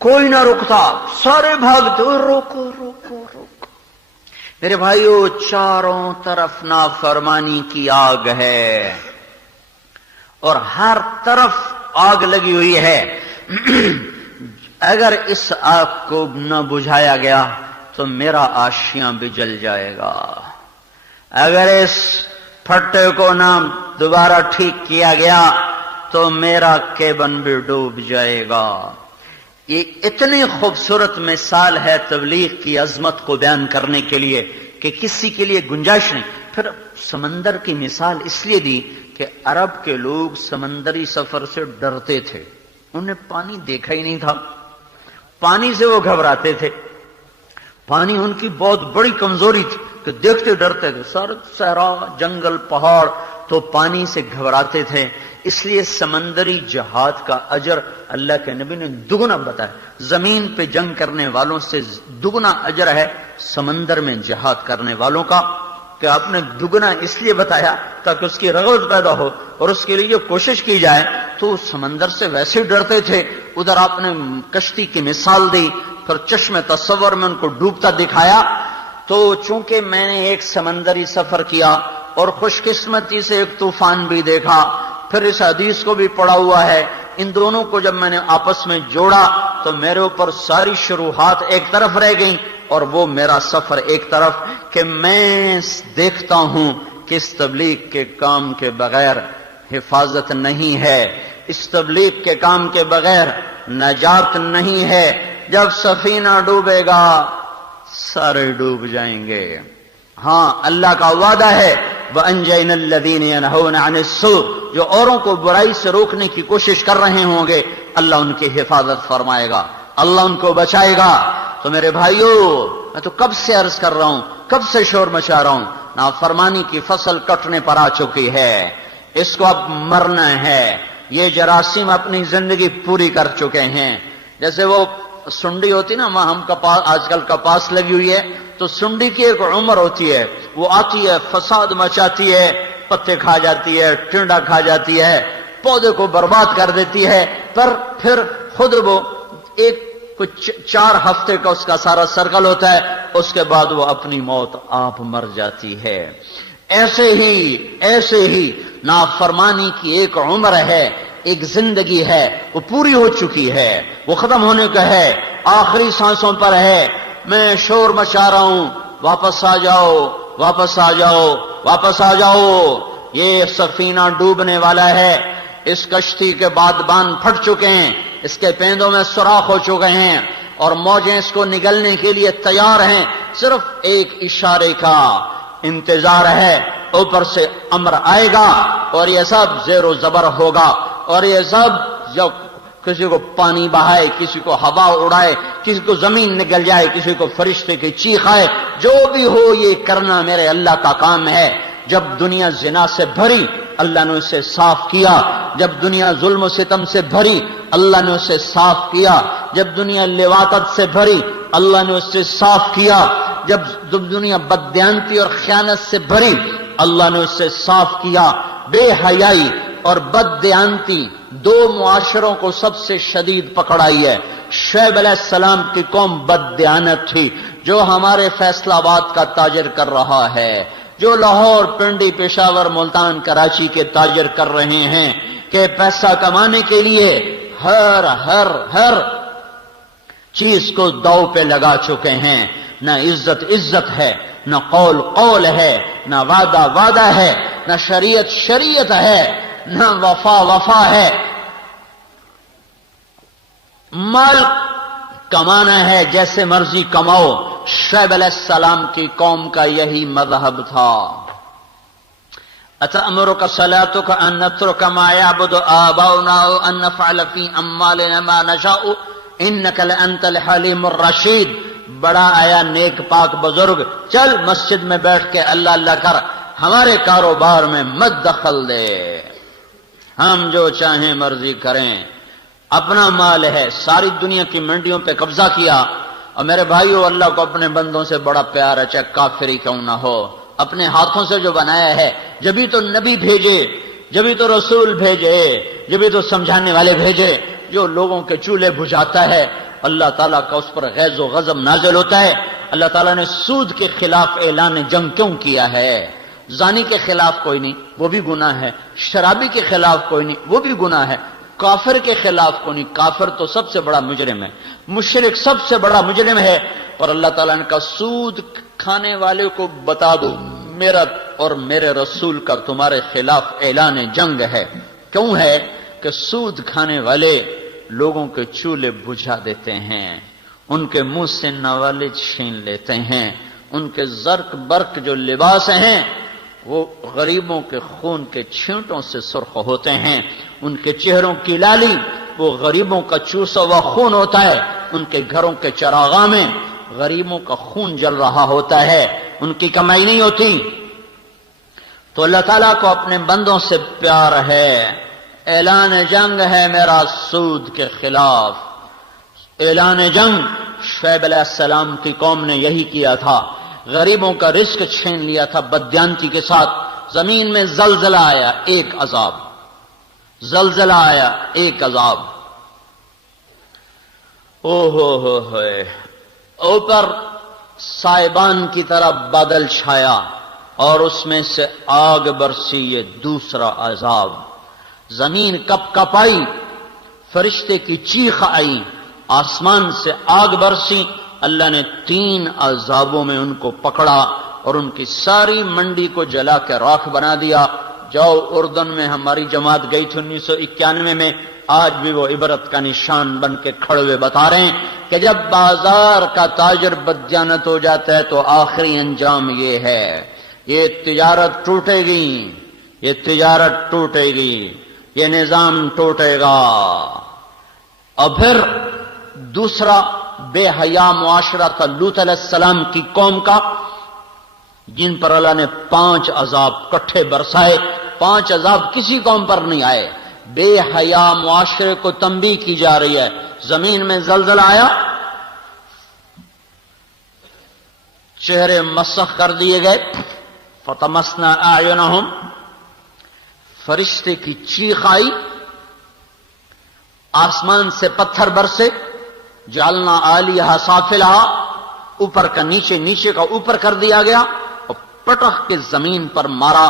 کوئی نہ رکتا، سارے بھاگتے، روکو روکو روکو۔ میرے بھائیو، چاروں طرف نافرمانی کی آگ ہے اور ہر طرف آگ لگی ہوئی ہے۔ اگر اس آگ کو نہ بجھایا گیا تو میرا آشیاں بھی جل جائے گا، اگر اس پھٹے کو نہ دوبارہ ٹھیک کیا گیا تو میرا کیبن بھی ڈوب جائے گا۔ یہ اتنی خوبصورت مثال ہے تبلیغ کی عظمت کو بیان کرنے کے لیے کہ کسی کے لیے گنجائش نہیں۔ پھر سمندر کی مثال اس لیے دی کہ عرب کے لوگ سمندری سفر سے ڈرتے تھے، انہیں پانی دیکھا ہی نہیں تھا، پانی سے وہ گھبراتے تھے، پانی ان کی بہت بڑی کمزوری تھی کہ دیکھتے ڈرتے تھے، سارے صحرا جنگل پہاڑ تو پانی سے گھبراتے تھے۔ اس لیے سمندری جہاد کا اجر اللہ کے نبی نے دگنا بتایا، زمین پہ جنگ کرنے والوں سے دگنا اجر ہے سمندر میں جہاد کرنے والوں کا، کہ آپ نے دگنا اس لیے بتایا تاکہ اس کی رغبت پیدا ہو اور اس کے لیے کوشش کی جائے۔ تو سمندر سے ویسے ڈرتے تھے، ادھر آپ نے کشتی کی مثال دی، پھر چشم تصور میں ان کو ڈوبتا دکھایا۔ تو چونکہ میں نے ایک سمندری سفر کیا اور خوش قسمتی سے ایک طوفان بھی دیکھا، پھر اس حدیث کو بھی پڑھا ہوا ہے، ان دونوں کو جب میں نے آپس میں جوڑا تو میرے اوپر ساری شروحات ایک طرف رہ گئیں اور وہ میرا سفر ایک طرف، کہ میں دیکھتا ہوں کہ اس تبلیغ کے کام کے بغیر حفاظت نہیں ہے، اس تبلیغ کے کام کے بغیر نجات نہیں ہے۔ جب سفینہ ڈوبے گا سارے ڈوب جائیں گے۔ ہاں، اللہ کا وعدہ ہے وَأَنْجَيْنَا الَّذِينَ يَنْهَوْنَ عَنِ السُّوءِ، جو اوروں کو برائی سے روکنے کی کوشش کر رہے ہوں گے اللہ ان کی حفاظت فرمائے گا، اللہ ان کو بچائے گا۔ تو میرے بھائیو، میں تو کب سے عرض کر رہا ہوں، کب سے شور مچا رہا ہوں، نافرمانی کی فصل کٹنے پر آ چکی ہے، اس کو اب مرنا ہے۔ یہ جراثیم اپنی زندگی پوری کر چکے ہیں۔ جیسے وہ سنڈی ہوتی نا، وہاں ہم کپاس، آج کل کپاس لگی ہوئی ہے، تو سنڈی کی ایک عمر ہوتی ہے، وہ آتی ہے فساد مچاتی ہے، پتے کھا جاتی ہے، ٹنڈا کھا جاتی ہے، پودے کو برباد کر دیتی ہے، پر پھر خود وہ ایک کچھ 4 ہفتے کا اس کا سارا سرکل ہوتا ہے، اس کے بعد وہ اپنی موت آپ مر جاتی ہے۔ ایسے ہی نافرمانی کی ایک عمر ہے، ایک زندگی ہے، وہ پوری ہو چکی ہے، وہ ختم ہونے کا ہے، آخری سانسوں پر ہے۔ میں شور مچا رہا ہوں، واپس آ جاؤ، واپس آ جاؤ، واپس آ جاؤ، یہ سفینہ ڈوبنے والا ہے، اس کشتی کے بادبان پھٹ چکے ہیں، اس کے پیندوں میں سوراخ ہو چکے ہیں اور موجیں اس کو نگلنے کے لیے تیار ہیں، صرف ایک اشارے کا انتظار ہے، اوپر سے امر آئے گا اور یہ سب زیر و زبر ہوگا، اور یہ سب جب کسی کو پانی بہائے، کسی کو ہوا اڑائے، کسی کو زمین نگل جائے، کسی کو فرشتے کی چیخ آئے، جو بھی ہو یہ کرنا میرے اللہ کا کام ہے۔ جب دنیا زنا سے بھری اللہ نے اسے صاف کیا، جب دنیا ظلم و ستم سے بھری اللہ نے اسے صاف کیا، جب دنیا لواطت سے بھری اللہ نے اسے صاف کیا، جب دنیا بددیانتی اور خیانت سے بھری اللہ نے اسے صاف کیا۔ بے حیائی اور بددیانتی 2 معاشروں کو سب سے شدید پکڑائی ہے۔ شعیب علیہ السلام کی قوم بددیانت تھی، جو ہمارے فیصل آباد کا تاجر کر رہا ہے، جو لاہور، پنڈی، پشاور، ملتان، کراچی کے تاجر کر رہے ہیں، کہ پیسہ کمانے کے لیے ہر چیز کو داؤ پہ لگا چکے ہیں۔ نہ عزت ہے، نہ قول ہے، نہ وعدہ ہے، نہ شریعت ہے، نہ وفا ہے۔ مال کمانا ہے، جیسے مرضی کماؤ۔ شعیب علیہ السلام کی قوم کا یہی مذہب تھا۔ أَتَأْمُرُكَ صَلَاتُكَ أَن نَّتْرُكَ مَا يَعْبُدُ آبَاؤُنَا وَأَن نَّفْعَلَ فِي أَمْوَالِنَا مَا نَشَاءُ إِنَّكَ لَأَنتَ الْحَلِيمُ الرَّشِيدُ۔ بڑا آیا نیک پاک بزرگ، چل مسجد میں بیٹھ کے اللہ اللہ کر، ہمارے کاروبار میں مت دخل دے، ہم جو چاہیں مرضی کریں، اپنا مال ہے، ساری دنیا کی منڈیوں پہ قبضہ کیا، اور میرے بھائیو، اللہ کو اپنے بندوں سے بڑا پیار ہے، چاہے کافر ہی کیوں نہ ہو، اپنے ہاتھوں سے جو بنایا ہے، جبھی تو نبی بھیجے، جبھی تو رسول بھیجے، جبھی تو سمجھانے والے بھیجے، جو لوگوں کے چولہے بجھاتا ہے اللہ تعالیٰ کا اس پر غیظ و غضب نازل ہوتا ہے۔ اللہ تعالیٰ نے سود کے خلاف اعلان جنگ کیوں کیا ہے؟ زانی کے خلاف کوئی نہیں، وہ بھی گناہ ہے، شرابی کے خلاف کوئی نہیں، وہ بھی گناہ ہے، کافر کے خلاف کوئی نہیں، کافر تو سب سے بڑا مجرم ہے، مشرک سب سے بڑا مجرم ہے، اور اللہ تعالیٰ نے کہا سود کھانے والے کو بتا دو میرا اور میرے رسول کا تمہارے خلاف اعلان جنگ ہے۔ کیوں ہے؟ کہ سود کھانے والے لوگوں کے چولہے بجھا دیتے ہیں، ان کے منہ سے نوالے چھین لیتے ہیں، ان کے زرق برق جو لباس ہیں وہ غریبوں کے خون کے چھینٹوں سے سرخ ہوتے ہیں، ان کے چہروں کی لالی وہ غریبوں کا چوسا ہوا خون ہوتا ہے، ان کے گھروں کے چراغاں میں غریبوں کا خون جل رہا ہوتا ہے، ان کی کمائی نہیں ہوتی۔ تو اللہ تعالیٰ کو اپنے بندوں سے پیار ہے، اعلان جنگ ہے میرا سود کے خلاف۔ اعلان جنگ شعیب علیہ السلام کی قوم نے یہی کیا تھا، غریبوں کا رزق چھین لیا تھا بددیانتی کے ساتھ۔ زمین میں زلزلہ آیا، ایک عذاب، زلزلہ آیا، ایک عذاب، او ہو اوپر سائبان کی طرح بادل چھایا اور اس میں سے آگ برسی، یہ دوسرا عذاب۔ زمین کپ کپائی، فرشتے کی چیخ آئی، آسمان سے آگ برسی، اللہ نے 3 عذابوں میں ان کو پکڑا اور ان کی ساری منڈی کو جلا کے راکھ بنا دیا۔ جاؤ اردن میں ہماری جماعت گئی تھی 1991 میں، آج بھی وہ عبرت کا نشان بن کے کھڑے ہوئے بتا رہے ہیں کہ جب بازار کا تاجر بددیانت ہو جاتا ہے تو آخری انجام یہ ہے، یہ تجارت ٹوٹے گی، یہ تجارت ٹوٹے گی، یہ نظام ٹوٹے گا۔ اور پھر دوسرا بے حیا معاشرہ تھا لوط علیہ السلام کی قوم کا، جن پر اللہ نے 5 عذاب کٹھے برسائے۔ 5 عذاب کسی قوم پر نہیں آئے، بے حیا معاشرے کو تنبیہ کی جا رہی ہے۔ زمین میں زلزلہ آیا، چہرے مسخ کر دیے گئے، فطمسنا اعینہم، فرشتے کی چیخ آئی، آسمان سے پتھر برسے، جعلنا عالیہا سافلہا، اوپر کا نیچے، نیچے کا اوپر کر دیا گیا اور پٹخ کے زمین پر مارا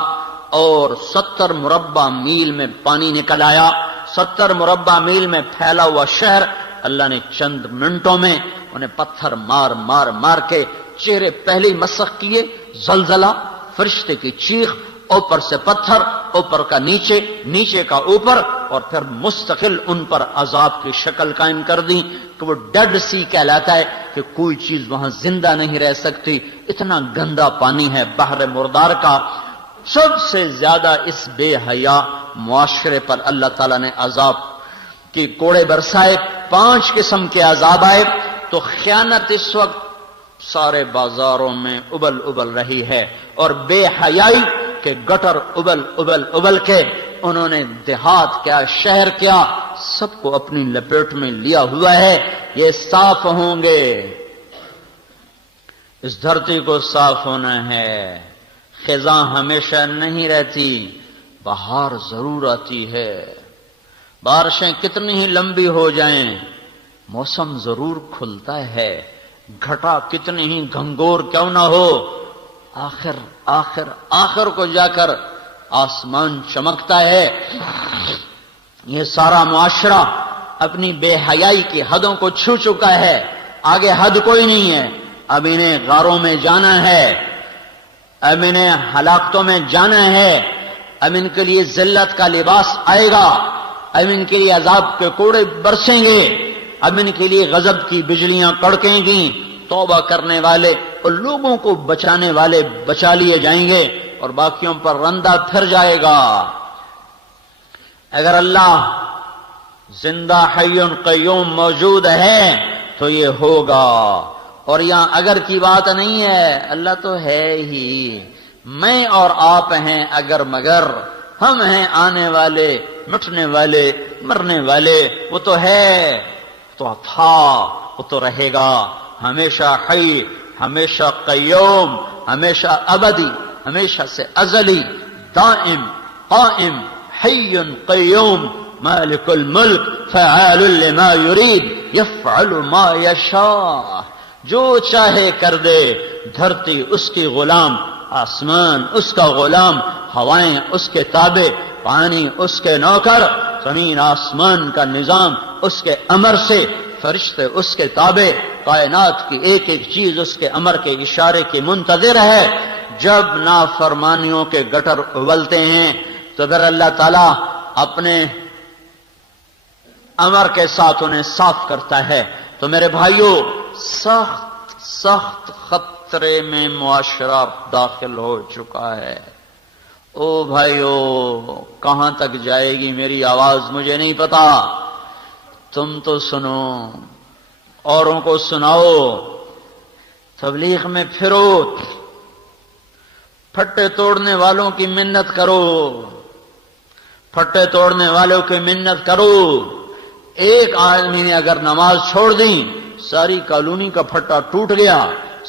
اور 70 مربع میل میں پانی نکل آیا۔ 70 مربع میل میں پھیلا ہوا شہر اللہ نے چند منٹوں میں انہیں پتھر مار مار مار کے چہرے پہلے ہی مسخ کیے۔ زلزلہ، فرشتے کی چیخ، اوپر سے پتھر، اوپر کا نیچے، نیچے کا اوپر، اور پھر مستقل ان پر عذاب کی شکل قائم کر دی کہ وہ ڈیڈ سی کہلاتا ہے کہ کوئی چیز وہاں زندہ نہیں رہ سکتی، اتنا گندا پانی ہے بحر مردار کا۔ سب سے زیادہ اس بے حیا معاشرے پر اللہ تعالیٰ نے عذاب کی کوڑے برسائے، 5 قسم کے عذاب آئے۔ تو خیانت اس وقت سارے بازاروں میں ابل ابل رہی ہے، اور بے حیائی کے گٹر ابل ابل ابل کے انہوں نے دیہات کیا، شہر کیا، سب کو اپنی لپیٹ میں لیا ہوا ہے۔ یہ صاف ہوں گے، اس دھرتی کو صاف ہونا ہے۔ خزاں ہمیشہ نہیں رہتی، بہار ضرور آتی ہے، بارشیں کتنی ہی لمبی ہو جائیں موسم ضرور کھلتا ہے، گھٹا کتنی ہی گھنگور کیوں نہ ہو آخر آخر آخر کو جا کر آسمان چمکتا ہے۔ یہ سارا معاشرہ اپنی بے حیائی کی حدوں کو چھو چکا ہے، آگے حد کوئی نہیں ہے۔ اب انہیں غاروں میں جانا ہے، اب انہیں ہلاکتوں میں جانا ہے، اب ان کے لیے ذلت کا لباس آئے گا، اب ان کے لیے عذاب کے کوڑے برسیں گے، اب ان کے لیے غضب کی بجلیاں کڑکیں گی۔ توبہ کرنے والے اور لوگوں کو بچانے والے بچا لیے جائیں گے اور باقیوں پر رندہ پھر جائے گا۔ اگر اللہ زندہ حی قیوم موجود ہے تو یہ ہوگا، اور یہاں اگر کی بات نہیں ہے، اللہ تو ہے ہی، میں اور آپ ہیں اگر مگر، ہم ہیں آنے والے، مٹنے والے، مرنے والے، وہ تو ہے، تو تھا، وہ تو رہے گا، ہمیشہ حی، ہمیشہ قیوم، ہمیشہ ابدی، ہمیشہ سے ازلی، دائم، قائم، حی قیوم، مالک الملک، فعال لما یرید، یفعل ما یشاء، جو چاہے کر دے، دھرتی اس کی غلام، آسمان اس کا غلام، ہوائیں اس کے تابع، پانی اس کے نوکر، زمین آسمان کا نظام اس کے امر سے، فرشتے اس کے تابع، کائنات کی ایک ایک چیز اس کے امر کے اشارے کی منتظر ہے۔ جب نافرمانیوں کے گٹر ابلتے ہیں تو پھر اللہ تعالیٰ اپنے امر کے ساتھ انہیں صاف کرتا ہے۔ تو میرے بھائیوں، سخت خطرے میں معاشرہ داخل ہو چکا ہے۔ او بھائیو، کہاں تک جائے گی میری آواز مجھے نہیں پتا، تم تو سنو، اوروں کو سناؤ، تبلیغ میں پھرو، پھٹے توڑنے والوں کی منت کرو، پھٹے توڑنے والوں کی منت کرو۔ ایک آدمی نے اگر نماز چھوڑ دی، ساری کالونی کا پھٹا ٹوٹ گیا،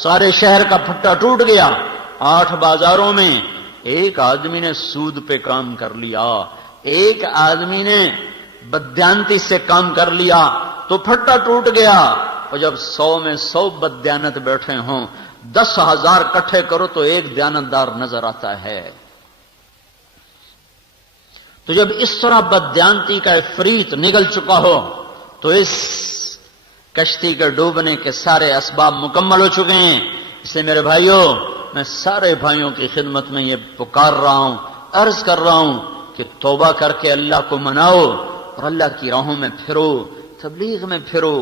سارے شہر کا پھٹا ٹوٹ گیا۔ 8 بازاروں میں ایک آدمی نے سود پہ کام کر لیا، ایک آدمی نے بددیانتی سے کام کر لیا تو پھٹا ٹوٹ گیا۔ اور جب 100 میں 100 بددیانت بیٹھے ہوں، 10,000 کٹھے کرو تو ایک دیانتدار نظر آتا ہے۔ تو جب اس طرح بددیانتی کا افریت نگل چکا ہو تو اس کشتی کے ڈوبنے کے سارے اسباب مکمل ہو چکے ہیں۔ اس لیے میرے بھائیوں، میں سارے بھائیوں کی خدمت میں یہ پکار رہا ہوں، عرض کر رہا ہوں کہ توبہ کر کے اللہ کو مناؤ اور اللہ کی راہوں میں پھرو، تبلیغ میں پھرو،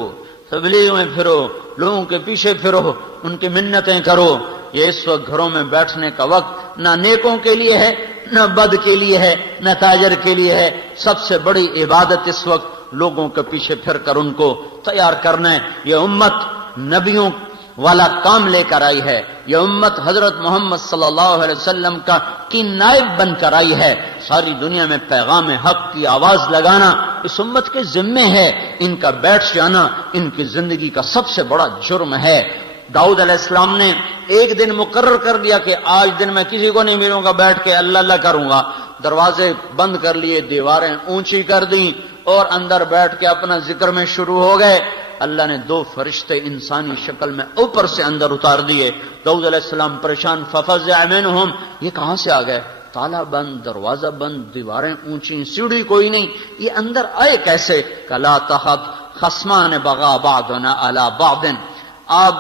تبلیغ میں پھرو، لوگوں کے پیچھے پھرو، ان کی منتیں کرو۔ یہ اس وقت گھروں میں بیٹھنے کا وقت نہ نیکوں کے لیے ہے، نہ بد کے لیے ہے، نہ تاجر کے لیے ہے۔ سب سے بڑی عبادت اس وقت لوگوں کے پیچھے پھر کر ان کو تیار کرنا ہے۔ یہ امت نبیوں والا کام لے کر آئی ہے، یہ امت حضرت محمد صلی اللہ علیہ وسلم کی نائب بن کر آئی ہے۔ ساری دنیا میں پیغام حق کی آواز لگانا اس امت کے ذمے ہے۔ ان کا بیٹھ جانا ان کی زندگی کا سب سے بڑا جرم ہے۔ داؤد علیہ السلام نے ایک دن مقرر کر دیا کہ آج دن میں کسی کو نہیں ملوں گا، بیٹھ کے اللہ اللہ کروں گا۔ دروازے بند کر لیے، دیواریں اونچی کر دیں اور اندر بیٹھ کے اپنا ذکر میں شروع ہو گئے۔ اللہ نے 2 فرشتے انسانی شکل میں اوپر سے اندر اتار دیے۔ داؤد علیہ السلام پریشان، ففزع منہم، یہ کہاں سے آ گئے؟ تالا بند، دروازہ بند، دیواریں اونچی، سیڑھی کوئی نہیں، یہ اندر آئے کیسے؟ کلا تخف خصمان بغا بعضنا علی بعض، آپ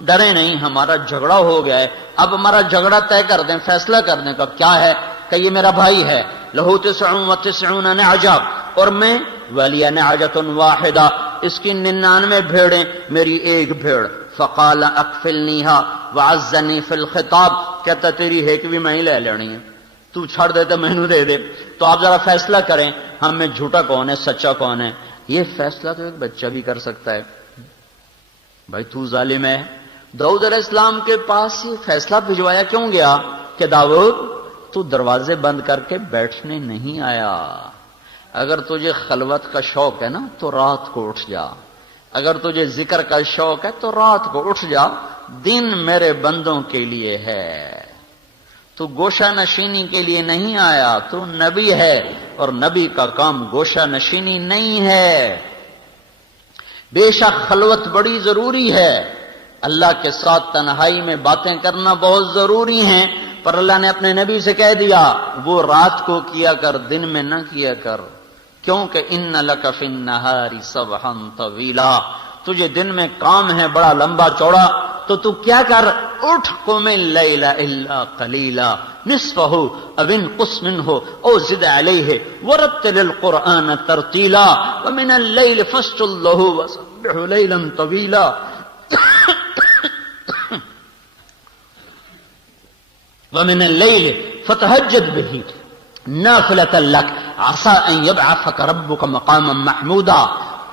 ڈرے نہیں، ہمارا جھگڑا ہو گیا ہے، اب ہمارا جھگڑا طے کر دیں، فیصلہ کر دیں۔ کا کیا ہے؟ کہ یہ میرا بھائی ہے، لہو 99 نعجہ اور میں ولی نعجۃ واحدہ، اس کی 99 بھیڑیں، میری ایک بھیڑ۔ فقال اکفلنیھا وعزنی فی الخطاب، کہتا تیری ایک بھی میں ہی لے لینی ہے، تو چھڑ دے تو مینوں دے دے۔ تو آپ ذرا فیصلہ کریں، ہم میں جھوٹا کون ہے، سچا کون ہے؟ یہ فیصلہ تو ایک بچہ بھی کر سکتا ہے۔ بھائی تو ظالم ہے۔ داؤد علیہ السلام کے پاس یہ فیصلہ بھجوایا کیوں گیا کہ داؤد تو دروازے بند کر کے بیٹھنے نہیں آیا، اگر تجھے خلوت کا شوق ہے نا تو رات کو اٹھ جا، اگر تجھے ذکر کا شوق ہے تو رات کو اٹھ جا، دن میرے بندوں کے لیے ہے، تو گوشہ نشینی کے لیے نہیں آیا، تو نبی ہے اور نبی کا کام گوشہ نشینی نہیں ہے۔ بے شک خلوت بڑی ضروری ہے، اللہ کے ساتھ تنہائی میں باتیں کرنا بہت ضروری ہیں، پر اللہ نے اپنے نبی سے کہہ دیا وہ رات کو کیا کر، دن میں نہ کیا کر، کیونکہ ان لک فی النہار سبحا طویلا، تجھے دن میں کام ہے بڑا لمبا چوڑا، تو کیا کر، اٹھ قم اللیل الا قلیلا نصفہ او انقص منہ او زد علیہ ورتل القرآن ترتیلا ومن اللیل فاسجد لہ وسبح لیلا طویلا۔ ومن اللیل فتہجد بہ نافلۃ لک عسى ان یبعثک ربک مقاما محمودا۔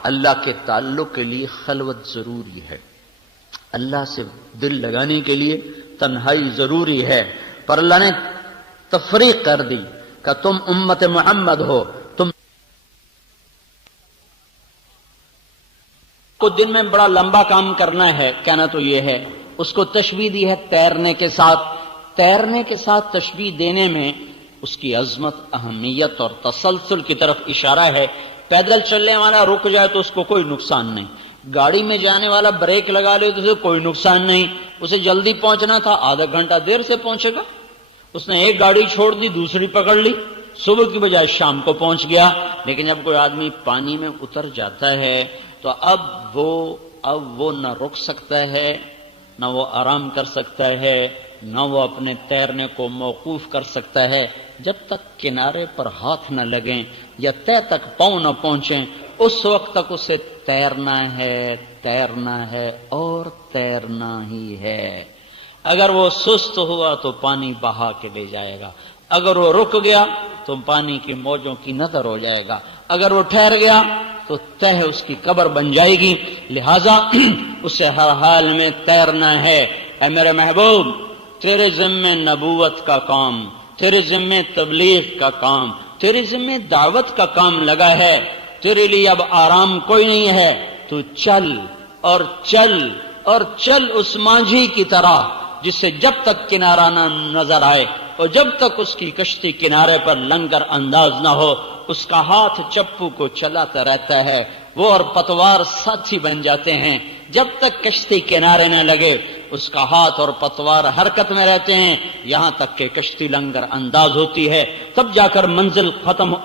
اللہ کے تعلق کے لیے خلوت ضروری ہے، اللہ سے دل لگانے کے لیے تنہائی ضروری ہے، پر اللہ نے تفریق کر دی کہ تم امت محمد ہو، تم کو دن میں بڑا لمبا کام کرنا ہے، کہنا تو یہ ہے، اس کو تشبیہ دی ہے تیرنے کے ساتھ۔ تیرنے کے ساتھ تشبیہ دینے میں اس کی عظمت، اہمیت اور تسلسل کی طرف اشارہ ہے۔ پیدل چلنے والا رک جائے تو اس کو کوئی نقصان نہیں، گاڑی میں جانے والا بریک لگا لے تو اسے کوئی نقصان نہیں، اسے جلدی پہنچنا تھا آدھا گھنٹہ دیر سے پہنچے گا، اس نے ایک گاڑی چھوڑ دی دوسری پکڑ لی، صبح کی بجائے شام کو پہنچ گیا۔ لیکن جب کوئی آدمی پانی میں اتر جاتا ہے تو اب وہ نہ رک سکتا ہے، نہ وہ آرام کر سکتا ہے، نہ وہ اپنے تیرنے کو موقوف کر سکتا ہے، جب تک کنارے پر ہاتھ نہ لگیں یا تہ تک پاؤں نہ پہنچیں، اس وقت تک اسے تیرنا ہے اور تیرنا ہی ہے۔ اگر وہ سست ہوا تو پانی بہا کے لے جائے گا، اگر وہ رک گیا تو پانی کی موجوں کی نظر ہو جائے گا، اگر وہ ٹھہر گیا تو تہ اس کی قبر بن جائے گی۔ لہذا اسے ہر حال میں تیرنا ہے۔ اے میرے محبوب، تیرے ذمے نبوت کا کام، تیرے ذمے تبلیغ کا کام، تیرے ذمے دعوت کا کام لگا ہے، تیرے لیے اب آرام کوئی نہیں ہے۔ تو چل اور چل اور چل اس مانجھی کی طرح جسے جب تک کنارہ نہ نظر آئے اور جب تک اس کی کشتی کنارے پر لنگر انداز نہ ہو، اس کا ہاتھ چپو کو چلاتا رہتا ہے، وہ اور پتوار ساتھی بن جاتے ہیں۔ جب تک کشتی کنارے نہ لگے اس کا ہاتھ اور پتوار حرکت میں رہتے ہیں، یہاں تک کہ کشتی لنگر انداز ہوتی ہے، تب جا کر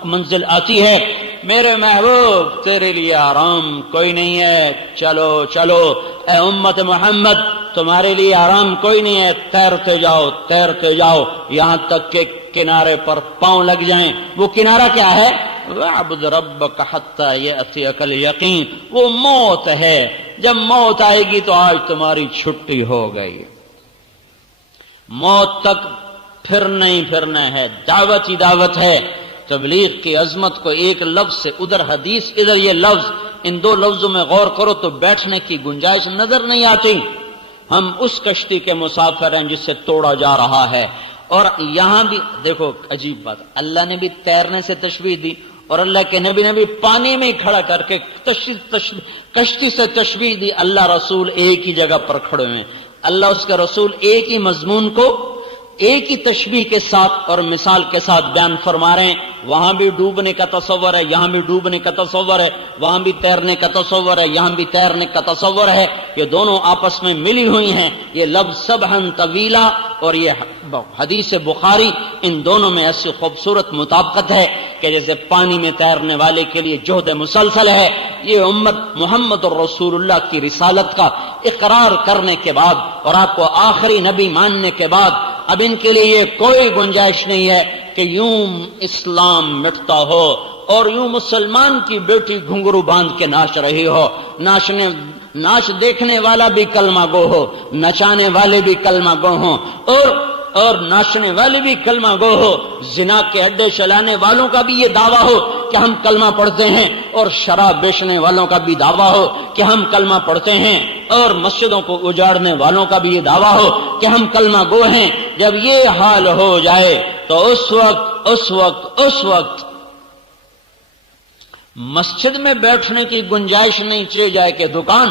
منزل آتی ہے۔ میرے محبوب، تیرے لیے آرام کوئی نہیں ہے، چلو چلو اے امت محمد، تمہارے لیے آرام کوئی نہیں ہے، تیرتے جاؤ تیرتے جاؤ یہاں تک کہ کنارے پر پاؤں لگ جائیں۔ وہ کنارہ کیا ہے؟ وَاعْبُدْ رَبَّكَ حَتَّى يَأْتِيَكَ الْيَقِينُ، وہ موت ہے۔ جب موت آئے گی تو آج تمہاری چھٹی ہو گئی، موت تک پھر نہیں پھرنا ہے، دعوت ہی دعوت ہے۔ تبلیغ کی عظمت کو ایک لفظ سے، ادھر حدیث ادھر یہ لفظ، ان دو لفظوں میں غور کرو تو بیٹھنے کی گنجائش نظر نہیں آتی۔ ہم اس کشتی کے مسافر ہیں جس سے توڑا جا رہا ہے۔ اور یہاں بھی دیکھو عجیب بات، اللہ نے بھی تیرنے سے تشبیہ دی اور اللہ کے نبی نے بھی پانی میں کھڑا کر کے کشتی سے تشبیہ دی۔ اللہ رسول ایک ہی جگہ پر کھڑے ہوئے ہیں، اللہ اس کے رسول ایک ہی مضمون کو ایک ہی تشبیہ کے ساتھ اور مثال کے ساتھ بیان فرما رہے ہیں۔ وہاں بھی ڈوبنے کا تصور ہے، یہاں بھی ڈوبنے کا تصور ہے، وہاں بھی تیرنے کا تصور ہے، یہاں بھی تیرنے کا تصور ہے۔ یہ دونوں آپس میں ملی ہوئی ہیں۔ یہ لفظ سبحن طویلا اور یہ حدیث بخاری، ان دونوں میں ایسی خوبصورت مطابقت ہے کہ جیسے پانی میں تیرنے والے کے لیے جہد مسلسل ہے، یہ امت محمد الرسول اللہ کی رسالت کا اقرار کرنے کے بعد اور آپ کو آخری نبی ماننے کے بعد اب ان کے لیے یہ کوئی گنجائش نہیں ہے کہ یوں اسلام مٹتا ہو اور یوں مسلمان کی بیٹی گھنگرو باندھ کے ناچ رہی ہو، ناچ دیکھنے والا بھی کلمہ گو ہو، نچانے والے بھی کلمہ گو ہوں اور ناچنے والے بھی کلمہ گو ہو، زنا کے اڈے چلانے والوں کا بھی یہ دعویٰ ہو کہ ہم کلمہ پڑھتے ہیں، اور شراب بیچنے والوں کا بھی دعویٰ ہو کہ ہم کلمہ پڑھتے ہیں، اور مسجدوں کو اجاڑنے والوں کا بھی یہ دعویٰ ہو کہ ہم کلمہ گو ہیں۔ جب یہ حال ہو جائے تو اس وقت مسجد میں بیٹھنے کی گنجائش نہیں، چلے جائے کہ دکان۔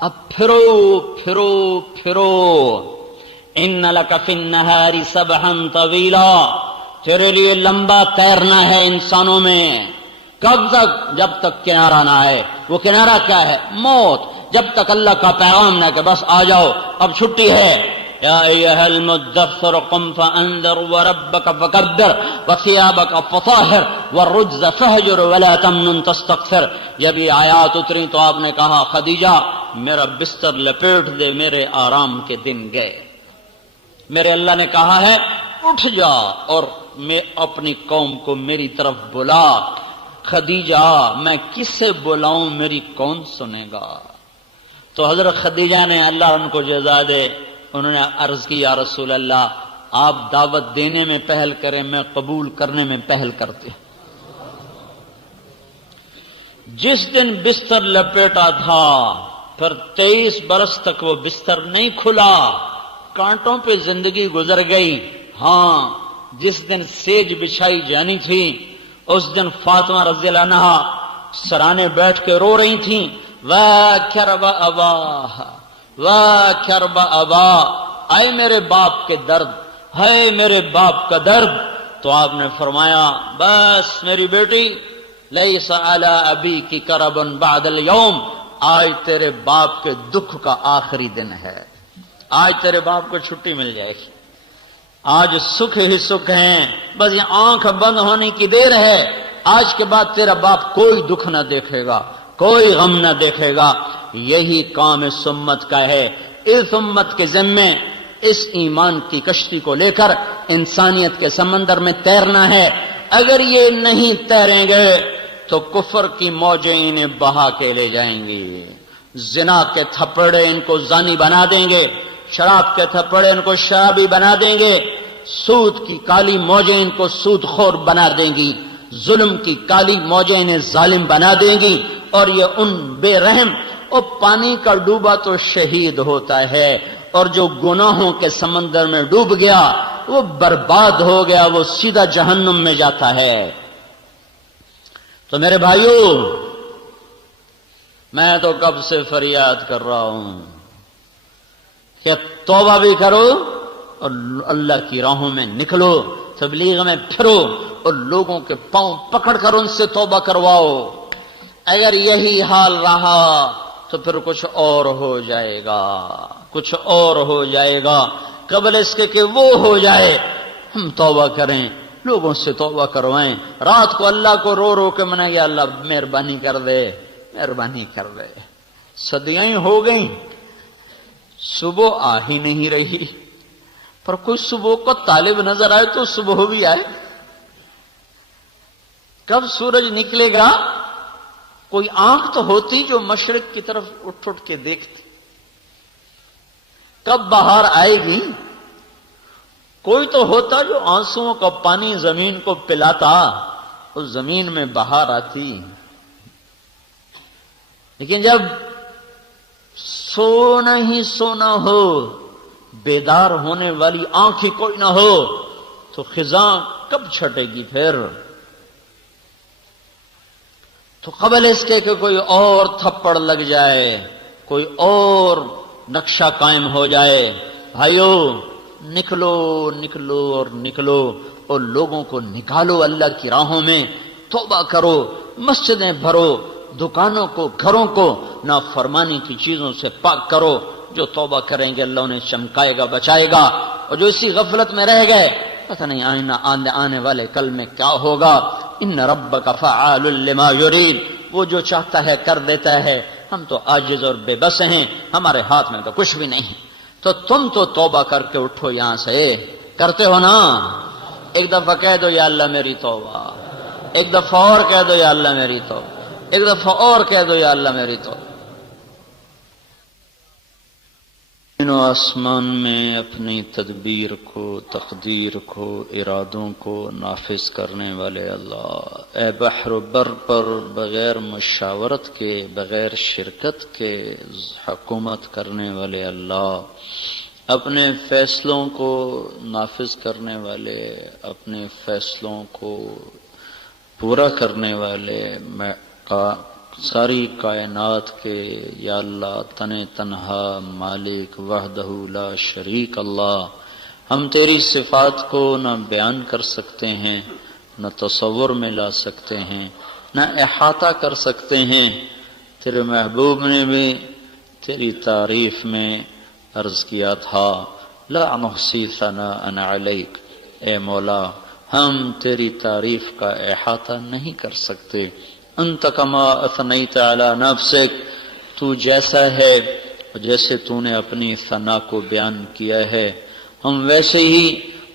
اب پھرو ان لک فی النہار سبحا طویلا، تیرے لیے لمبا تیرنا ہے انسانوں میں۔ کب تک؟ جب تک کنارہ نہ آئے۔ وہ کنارہ کیا ہے؟ موت۔ جب تک اللہ کا پیغام نہ کہ بس آ جاؤ اب چھٹی ہے۔ یا ایھا المدثر قم فانذر وربک فکبر وثیابک فطہر والرجز فہجر ولا تمنن تستکثر۔ جب یہ آیات اتری تو آپ نے کہا خدیجہ میرا بستر لپیٹ دے، میرے آرام کے دن گئے۔ میرے اللہ نے کہا ہے اٹھ جا اور میں اپنی قوم کو میری طرف بلا۔ خدیجہ میں کس سے بلاؤں، میری کون سنے گا؟ تو حضرت خدیجہ نے، اللہ ان کو جزا دے، انہوں نے عرض کی یا رسول اللہ آپ دعوت دینے میں پہل کریں، میں قبول کرنے میں پہل کرتے۔ جس دن بستر لپیٹا تھا پھر 23 برس تک وہ بستر نہیں کھلا، کانٹوں پہ زندگی گزر گئی۔ ہاں جس دن سیج بچھائی جانی تھی اس دن فاطمہ رضی اللہ عنہا سرانے بیٹھ کے رو رہی تھیں، واہ کرب اباہ، واہ کرب ابا، آئے میرے باپ کے درد، ہے میرے باپ کا درد۔ تو آپ نے فرمایا بس میری بیٹی، لیس علی ابیک کرب بعد اليوم، آج تیرے باپ کے دکھ کا آخری دن ہے، آج تیرے باپ کو چھٹی مل جائے گی، آج سکھ ہی سکھ ہیں، بس یہ آنکھ بند ہونے کی دیر ہے، آج کے بعد تیرا باپ کوئی دکھ نہ دیکھے گا، کوئی غم نہ دیکھے گا۔ یہی کام اس امت کا ہے، اس امت کے ذمے اس ایمان کی کشتی کو لے کر انسانیت کے سمندر میں تیرنا ہے۔ اگر یہ نہیں تیریں گے تو کفر کی موجیں انہیں بہا کے لے جائیں گی، زنا کے تھپڑے ان کو زانی بنا دیں گے، شراب کے تھپڑے ان کو شرابی بنا دیں گے، سود کی کالی موجیں ان کو سود خور بنا دیں گی، ظلم کی کالی موجیں انہیں ظالم بنا دیں گی، اور یہ ان بے رحم، اور پانی کا ڈوبا تو شہید ہوتا ہے، اور جو گناہوں کے سمندر میں ڈوب گیا وہ برباد ہو گیا، وہ سیدھا جہنم میں جاتا ہے۔ تو میرے بھائیوں، میں تو کب سے فریاد کر رہا ہوں کہ توبہ بھی کرو اور اللہ کی راہوں میں نکلو، تبلیغ میں پھرو اور لوگوں کے پاؤں پکڑ کر ان سے توبہ کرواؤ۔ اگر یہی حال رہا تو پھر کچھ اور ہو جائے گا، کچھ اور ہو جائے گا۔ قبل اس کے کہ وہ ہو جائے ہم توبہ کریں، لوگوں سے توبہ کروائیں، رات کو اللہ کو رو رو کے منائیں، یا اللہ مہربانی کر دے، مہربانی کر دے۔ صدیاں ہو گئیں، صبح آ ہی نہیں رہی، پر کوئی صبح کو طالب نظر آئے تو صبح بھی آئے۔ کب سورج نکلے گا؟ کوئی آنکھ تو ہوتی جو مشرق کی طرف اٹھ اٹھ کے دیکھتی۔ کب بہار آئے گی؟ کوئی تو ہوتا جو آنسوؤں کا پانی زمین کو پلاتا، اس زمین میں بہار آتی۔ لیکن جب سونا ہی سونا ہو، بیدار ہونے والی آنکھ ہی کوئی نہ ہو، تو خزاں کب چھٹے گی پھر؟ تو قبل اس کے کہ کوئی اور تھپڑ لگ جائے، کوئی اور نقشہ قائم ہو جائے، بھائیو نکلو نکلو اور نکلو، اور لوگوں کو نکالو اللہ کی راہوں میں، توبہ کرو، مسجدیں بھرو، دکانوں کو، گھروں کو نافرمانی کی چیزوں سے پاک کرو۔ جو توبہ کریں گے اللہ انہیں چمکائے گا، بچائے گا، اور جو اسی غفلت میں رہ گئے پتہ نہیں آنے والے کل میں کیا ہوگا۔ ان ربک فعال لما یرید، وہ جو چاہتا ہے کر دیتا ہے، ہم تو عاجز اور بے بس ہیں، ہمارے ہاتھ میں تو کچھ بھی نہیں۔ تو تم تو توبہ کر کے اٹھو یہاں سے، کرتے ہو نا؟ ایک دفعہ کہہ دو یا اللہ میری توبہ، ایک دفعہ اور کہہ دو یا اللہ میری توبہ، ایک دفعہ اور کہہ دو یا اللہ میری توبہ۔ زمین و آسمان میں اپنی تدبیر کو، تقدیر کو، ارادوں کو نافذ کرنے والے اللہ، اے بحر و بر پر بغیر مشاورت کے، بغیر شرکت کے حکومت کرنے والے اللہ، اپنے فیصلوں کو نافذ کرنے والے، اپنے فیصلوں کو پورا کرنے والے، ساری کائنات کے یا اللہ تن تنہا مالک وحدہ لا شریک اللہ، ہم تیری صفات کو نہ بیان کر سکتے ہیں، نہ تصور میں لا سکتے ہیں، نہ احاطہ کر سکتے ہیں۔ تیرے محبوب نے بھی تیری تعریف میں عرض کیا تھا لا نحصی ثناء علیک، اے مولا ہم تیری تعریف کا احاطہ نہیں کر سکتے۔ انت کما اثنیت علی نفسک، تو جیسا ہے جیسے تو نے اپنی ثنا کو بیان کیا ہے، ہم ویسے ہی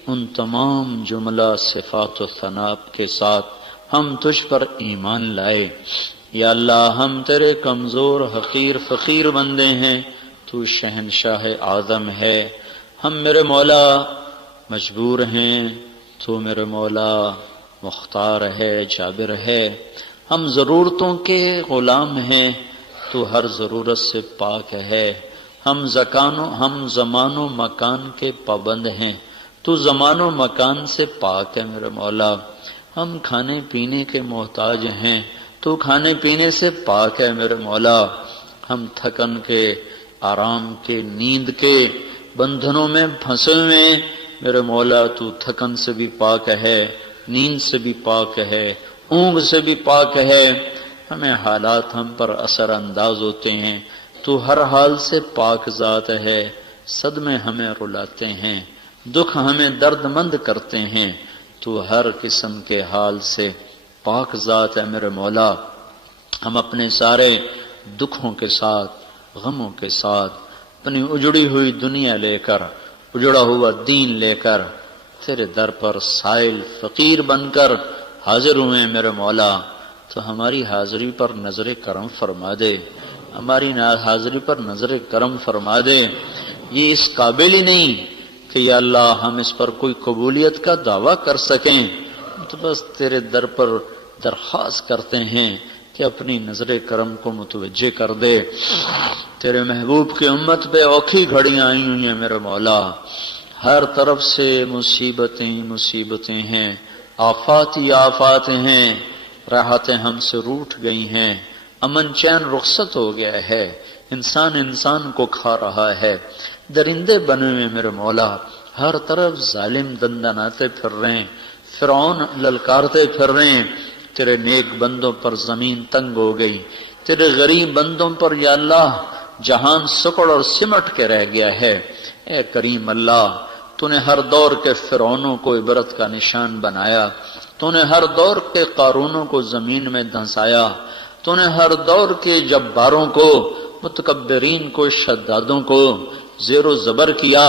ان تمام جملہ صفات و ثنا کے ساتھ ہم تجھ پر ایمان لائے۔ یا اللہ ہم تیرے کمزور حقیر فقیر بندے ہیں، تو شہنشاہ اعظم ہے، ہم میرے مولا مجبور ہیں، تو میرے مولا مختار ہے، جابر ہے، ہم ضرورتوں کے غلام ہیں، تو ہر ضرورت سے پاک ہے، ہم زمان و مکان کے پابند ہیں، تو زمان و مکان سے پاک ہے میرے مولا، ہم کھانے پینے کے محتاج ہیں، تو تو کھانے پینے سے پاک ہے میرے مولا، ہم تھکن کے، آرام کے، نیند کے بندھنوں میں پھنسے ہوئے میرے مولا، تو تھکن سے بھی پاک ہے، نیند سے بھی پاک ہے، اونگ سے بھی پاک ہے۔ ہمیں حالات ہم پر اثر انداز ہوتے ہیں، تو ہر حال سے پاک ذات ہے۔ صدمے ہمیں رلاتے ہیں، دکھ ہمیں درد مند کرتے ہیں، تو ہر قسم کے حال سے پاک ذات ہے میرے مولا۔ ہم اپنے سارے دکھوں کے ساتھ، غموں کے ساتھ، اپنی اجڑی ہوئی دنیا لے کر، اجڑا ہوا دین لے کر تیرے در پر سائل فقیر بن کر حاضر ہوئے میرے مولا۔ تو ہماری حاضری پر نظر کرم فرما دے، ہماری حاضری پر نظر کرم فرما دے۔ یہ اس قابل ہی نہیں کہ یا اللہ ہم اس پر کوئی قبولیت کا دعویٰ کر سکیں، تو بس تیرے در پر درخواست کرتے ہیں کہ اپنی نظر کرم کو متوجہ کر دے۔ تیرے محبوب کی امت پہ اوکھی گھڑیاں آئی ہوئی ہیں میرے مولا، ہر طرف سے مصیبتیں مصیبتیں ہیں، آفات ہی آفات ہیں، راحتیں ہم سے روٹھ گئی ہیں، امن چین رخصت ہو گیا ہے، انسان انسان کو کھا رہا ہے، درندے بنے ہوئے میرے مولا، ہر طرف ظالم دندناتے پھر رہے ہیں، فرعون للکارتے پھر رہے ہیں۔ تیرے نیک بندوں پر زمین تنگ ہو گئی، تیرے غریب بندوں پر یا اللہ جہان سکڑ اور سمٹ کے رہ گیا ہے۔ اے کریم اللہ، تو نے ہر دور کے فرعونوں کو عبرت کا نشان بنایا، تو نے ہر دور کے قارونوں کو زمین میں دھنسایا، تو نے ہر دور کے جباروں کو، متکبرین کو، شدادوں کو زیر و زبر کیا۔